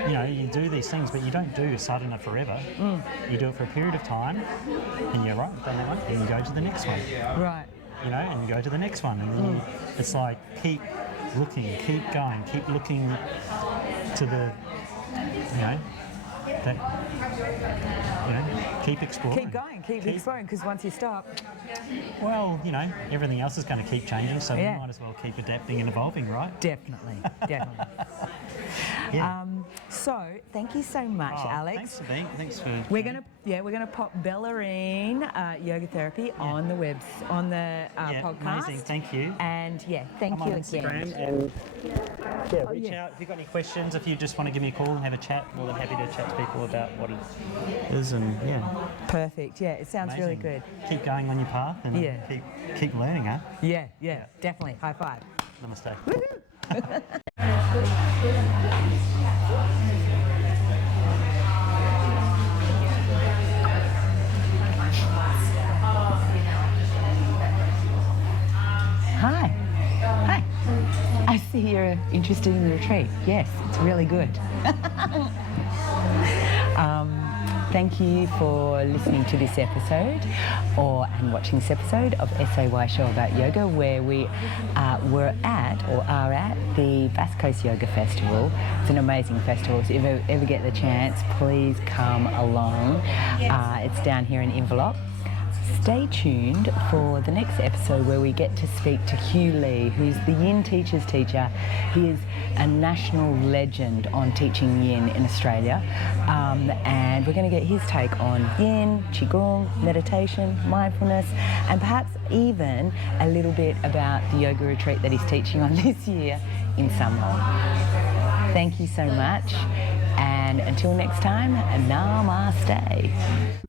you do these things, but you don't do sadhana forever. You do it for a period of time, and you're right, done that one, and you go to the next one. Right. And you go to the next one, and then it's like keep looking, keep going, keep looking to the, keep exploring. Keep going, keep exploring, because once you stop... Well, everything else is going to keep changing, so we might as well keep adapting and evolving, right? Definitely. So, thank you so much, Alex. Thanks for... We're gonna pop Bellarine Yoga Therapy on the podcast. Amazing, thank you. And thank I'm you on again. Instagram and reach out if you've got any questions. If you just want to give me a call and have a chat, more than happy to chat to people about what it is, and Perfect. Yeah, it sounds really good. Keep going on your path and keep learning, huh? Yeah, definitely. High five. Namaste. Hi. I see you're interested in the retreat. Yes, it's really good. Thank you for listening to this episode and watching this episode of S.A.Y Show About Yoga, where we are at the Basque Coast Yoga Festival. It's an amazing festival, so if you ever get the chance, please come along. It's down here in Inverloch. stay tuned for the next episode where we get to speak to Hugh Lee, who's the Yin teacher's teacher. He is a national legend on teaching Yin in Australia, and we're going to get his take on Yin, Qigong, meditation, mindfulness, and perhaps even a little bit about the yoga retreat that he's teaching on this year in Samlong. Thank you so much, and until next time, namaste.